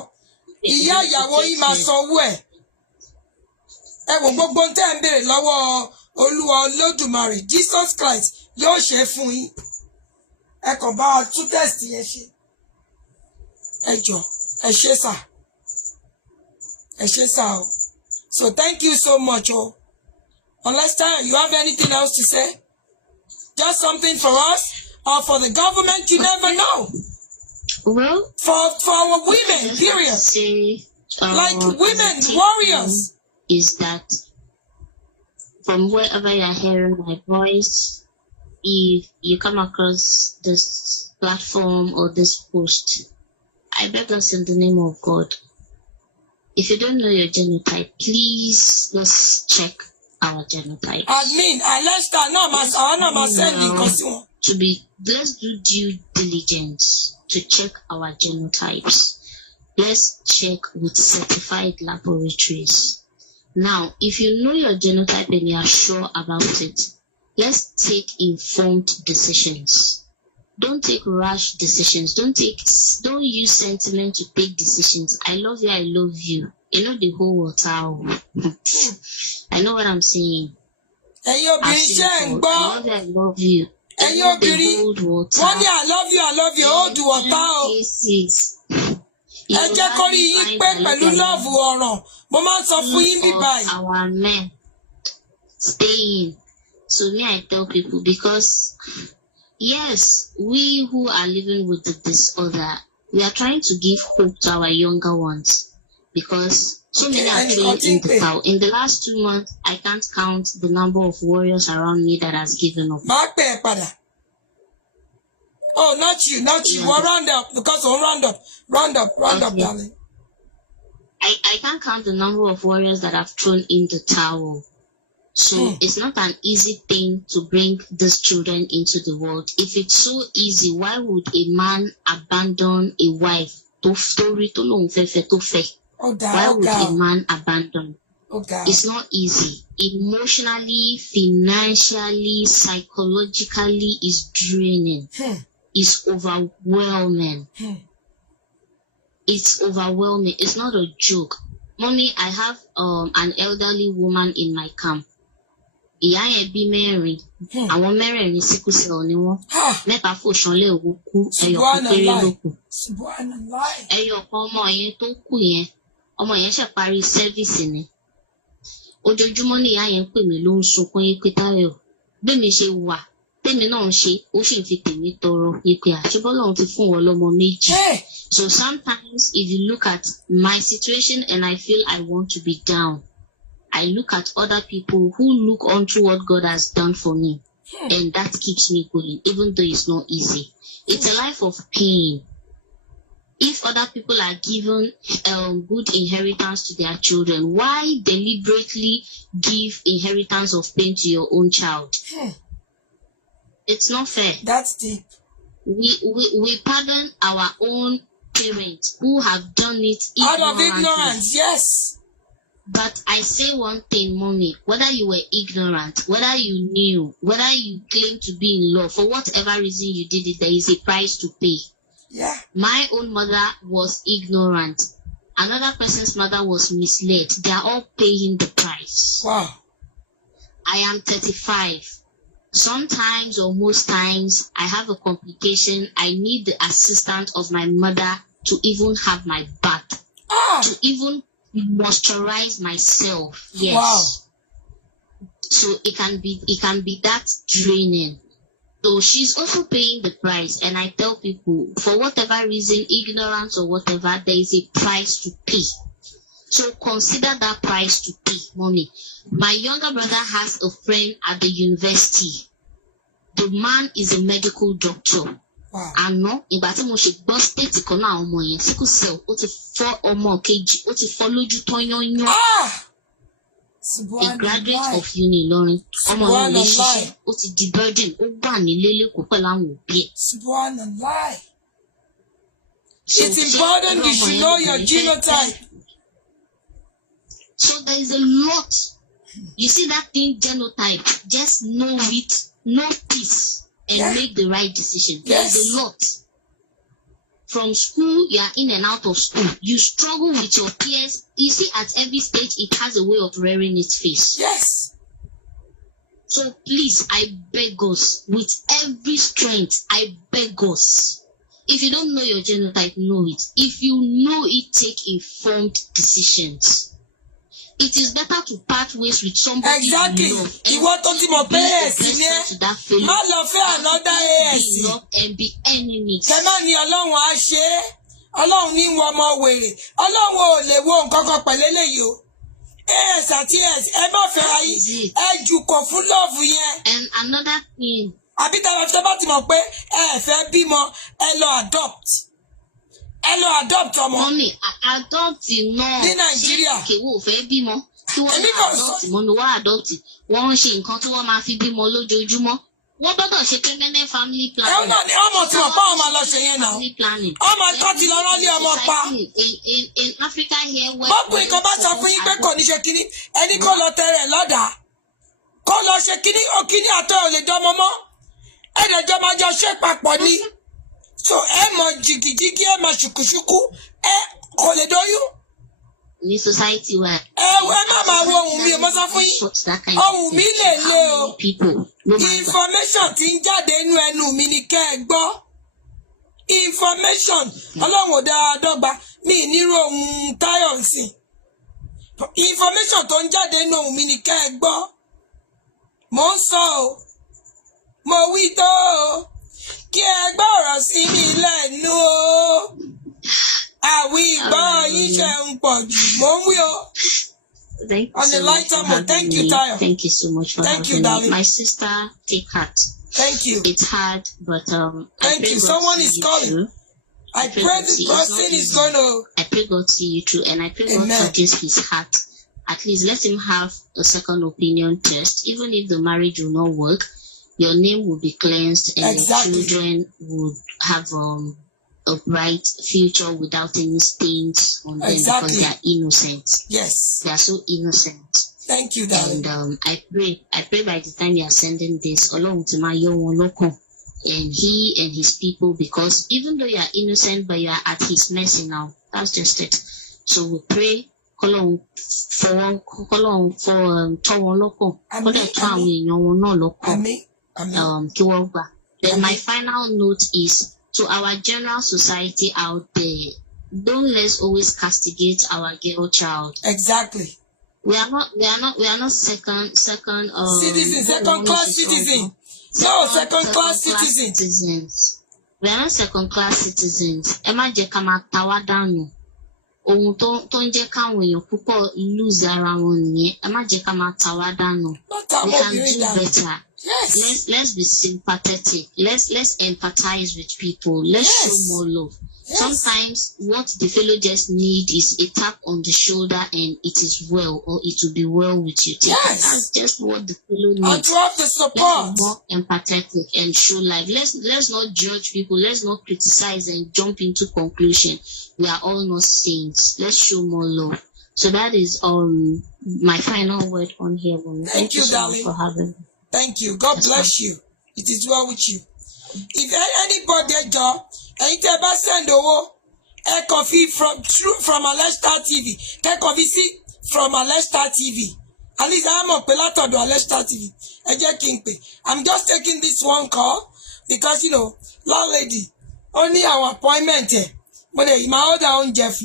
Ìyá ìyàwó yìí máa san owó ẹ̀. Ẹ wò gbogbo tẹ́ ń béèrè lọ́wọ́ Olúwa Olódùmarè Jesus Christ yóò ṣe fún yín. Ẹ kàn bá wa tún test yẹn ṣe. Ẹ jọ̀ọ́. Ẹ ṣé sà. Ẹ ṣé sà o. So thank you so much. Oh. Unless you have anything else to say? Just something for us or for the government, you never know. Well, for our women, period. Say, like women, warriors. Is that from wherever you're hearing my voice, if you come across this platform or this post, I beg us in the name of God. If you don't know your genotype, please let's check our genotype. Let's do due diligence to check our genotypes. Let's check with certified laboratories. Now, if you know your genotype and you are sure about it, let's take informed decisions. Don't take rash decisions. Don't use sentiment to take decisions. I love you, I love you. You know the whole water. I know what I'm saying. I love you. I love you. Old water. Our men staying. So me, I tell people, because yes, we who are living with the disorder, we are trying to give hope to our younger ones, because so many are trained in the town. In the last 2 months, I can't count the number of warriors around me that has given up. Oh, not you. We'll round up, because we'll round up, darling. I can't count the number of warriors that have thrown in the towel. So it's not an easy thing to bring these children into the world. If it's so easy, why would a man abandon a wife? Why would a man abandon? It's not easy. Emotionally, financially, psychologically, it's draining. It's overwhelming. It's overwhelming. It's not a joke. Mommy, I have an elderly woman in my camp. Ìyá yẹn bí mẹ́rin, àwọn mẹ́rẹ̀ẹ̀rin sickle cell ni wọ́n. Mẹ́ta fò ṣánlẹ̀ òwú kú, ẹyọ kan péré ló kù. Ẹyọ kan ọmọ yẹn tó kù yẹn, ọmọ yẹn ṣẹ̀ parí sẹ́fíìsì ni. Ojoojúmọ́ ni ìyá yẹn pè mí ló ń sunkún yín pé Táyọ̀. Bẹ́ẹ̀mi ṣe wà, tèmi náà ń ṣe, ó sì ń fi tèmi tọrọ yín pé àṣebọ́lọ́run ti fún wọn lọ́mọ méjì. So sometimes if you look at my situation and I feel I want to be down, I look at other people who look onto what God has done for me, and that keeps me going, even though it's not easy. It's a life of pain. If other people are given good inheritance to their children, why deliberately give inheritance of pain to your own child? It's not fair. That's deep. We pardon our own parents who have done it out of ignorance, yes. But I say one thing, Mommy, whether you were ignorant, whether you knew, whether you claim to be in love, for whatever reason you did it, there is a price to pay. Yeah. My own mother was ignorant. Another person's mother was misled. They are all paying the price. Wow. I am 35. Sometimes or most times, I have a complication. I need the assistance of my mother to even have my bath. To even moisturize myself. Yes. Wow. So it can be that draining. So she's also paying the price, and I tell people, for whatever reason, ignorance or whatever, there is a price to pay. So consider that price to pay, Mommy. My younger brother has a friend at the university. The man is a medical doctor. Àná ìgbà tí mo ṣe gbọ́ state kan náà ọmọ yẹn sickle cell ó ti fọ́ ọmọ kejì ó ti fọ́ lójú tán yányán. A graduate of uni Ìlọrin ọmọ yẹn lè ṣiṣẹ́ ó ti di burden ó wà nílé lẹ́kọ̀ọ́ pẹ̀lú àwọn òbí ẹ̀. Subhanallah. It's important you should know your genotype. So there is a lot. You see that thing genotype, just know it, know peace. And make the right decision. Yes. There's a lot. From school, you are in and out of school. You struggle with your peers. You see, at every stage, it has a way of rearing its face. Yes. So please, I beg us, with every strength, I beg us, If you don't know your genotype, know it. If you know it, take informed decisions. It is better to part ways with somebody Exactly. you love. You want to my parents To that fellow. má lọ fẹ́ another AS. And be enemies. Kẹ́ má ní Ọlọ́run á ṣe é. Ọlọ́run ní wọn ọmọ wèrè. Ọlọ́run ò lè wo nǹkan kan pẹ̀lú eléyìí o. AS àti AS ẹ má fẹ́ra yín. Ẹ jùkọ̀ fún love yẹn. And another thing. Àbí tàbí bá ti mọ̀ pé ẹ fẹ́ bímọ ẹ lọ adopt. Ẹ lọ adopt ọmọ. Mọ́mí, adopt náà. Ní Nàìjíríà. Ṣé kèwọ́ fẹ́ bímọ? Tí wọ́n ní adopt mọ́ ló wá adopt. Wọ́n ń ṣe nǹkan tí wọ́n máa fi bímọ lójoojúmọ́. Wọ́n gbọ́dọ̀ ṣe permanent family planning. Ẹ náà ni ọmọ tí wọ́n pa ọmọ lọ ṣe yẹn náà. Ọmọ kan ti lọ rọ́lé ọmọ pa. In Africa here where. Bọ́kùnrin kan bá sọ fún yín pé kò ní ṣe kínní, ẹni kó lọ tẹrẹ lọ́dà. Kó lọ ṣe kínní, òkínní àtọ́ ò lè jọmọ mọ́. Ẹ̀dẹ̀jọ́ máa jọ ṣe papọ̀ ni. So ẹ mọ jìgìjìgì ẹ mọ ṣùkùṣùkù ẹ kò lè dóyún. Ní society wa. Ẹ má máa wo ohun mi ò mọ sọ fún yín. Ohun mi lè lo information tí ń jáde inú ẹnu mi ni kẹ́ ẹ gbọ́. Information Ọlọ́run ò dára dọ́gba mi nírò ohun táyọ̀ ń sìn. Information tó ń jáde inú ohun mi ni kẹ́ ẹ gbọ́. Mo ń sọ o, mo wí tó o. Kí ẹ gbọ́ ọ̀rọ̀ sí mi lẹ́nu o. Àwí ìgbọ́ yín ṣe ń pọ̀ jù. Mo ń wí o. Thank you On the so light much on for me. Thank having you, me. Tayo. Thank you so much for Thank you, having me. darling. My sister, take heart. Thank you. It's hard, but Thank you. Someone is calling. I pray the person is going to. I pray God see you through, and I pray God forgives his heart. At least let him have a second opinion test. Even if the marriage will not work, your name will be cleansed, and your children would have a bright future without any stains on them because they are innocent. Yes. They are so innocent. Thank you, darling. And I pray by the time you are sending this, along to my young local, and he and his people, because even though you are innocent, but you are at his mercy now. That's just it. So we pray, for local. Then my final note is to our general society out there, don't let's always castigate our girl child. Exactly. We are not second citizen, second class citizen. No, second class citizens. We are not second class citizens. Emma Jekama Tawadano. Ohun tó ń jẹ́ káwọn èèyàn púpọ̀ lose ara wọn nìyẹn. Ẹ má jẹ́ ká máa tà wá dànù. We can do better. Yes. Let's be sympathetic. Let's empathize with people. Let's show more love. Yes. Sometimes what the fellow just need is a tap on the shoulder and it is well, or it will be well with you. Yes. That's just what the fellow needs. And to have the support. Let's be more empathetic and show life. Let's not judge people. Let's not criticize and jump into conclusion. We are all not saints. Let's show more love. So that is my final word on here. Thank you, so darling, much for having me. Thank you. God bless you. It is well with you. If anybody job, and you send over, from Alesta TV, take off see from Alesta TV. At least I'm a pelato do Alesta TV. I'm just taking this one call because landlady only our appointment. But my order on Jeff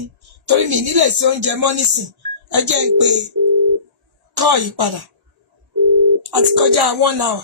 told me nílé sí oúnjẹ mọ́ nísìn. Ẹ jẹ́ ń pè call yìí padà. Àti kọjá 1 hour.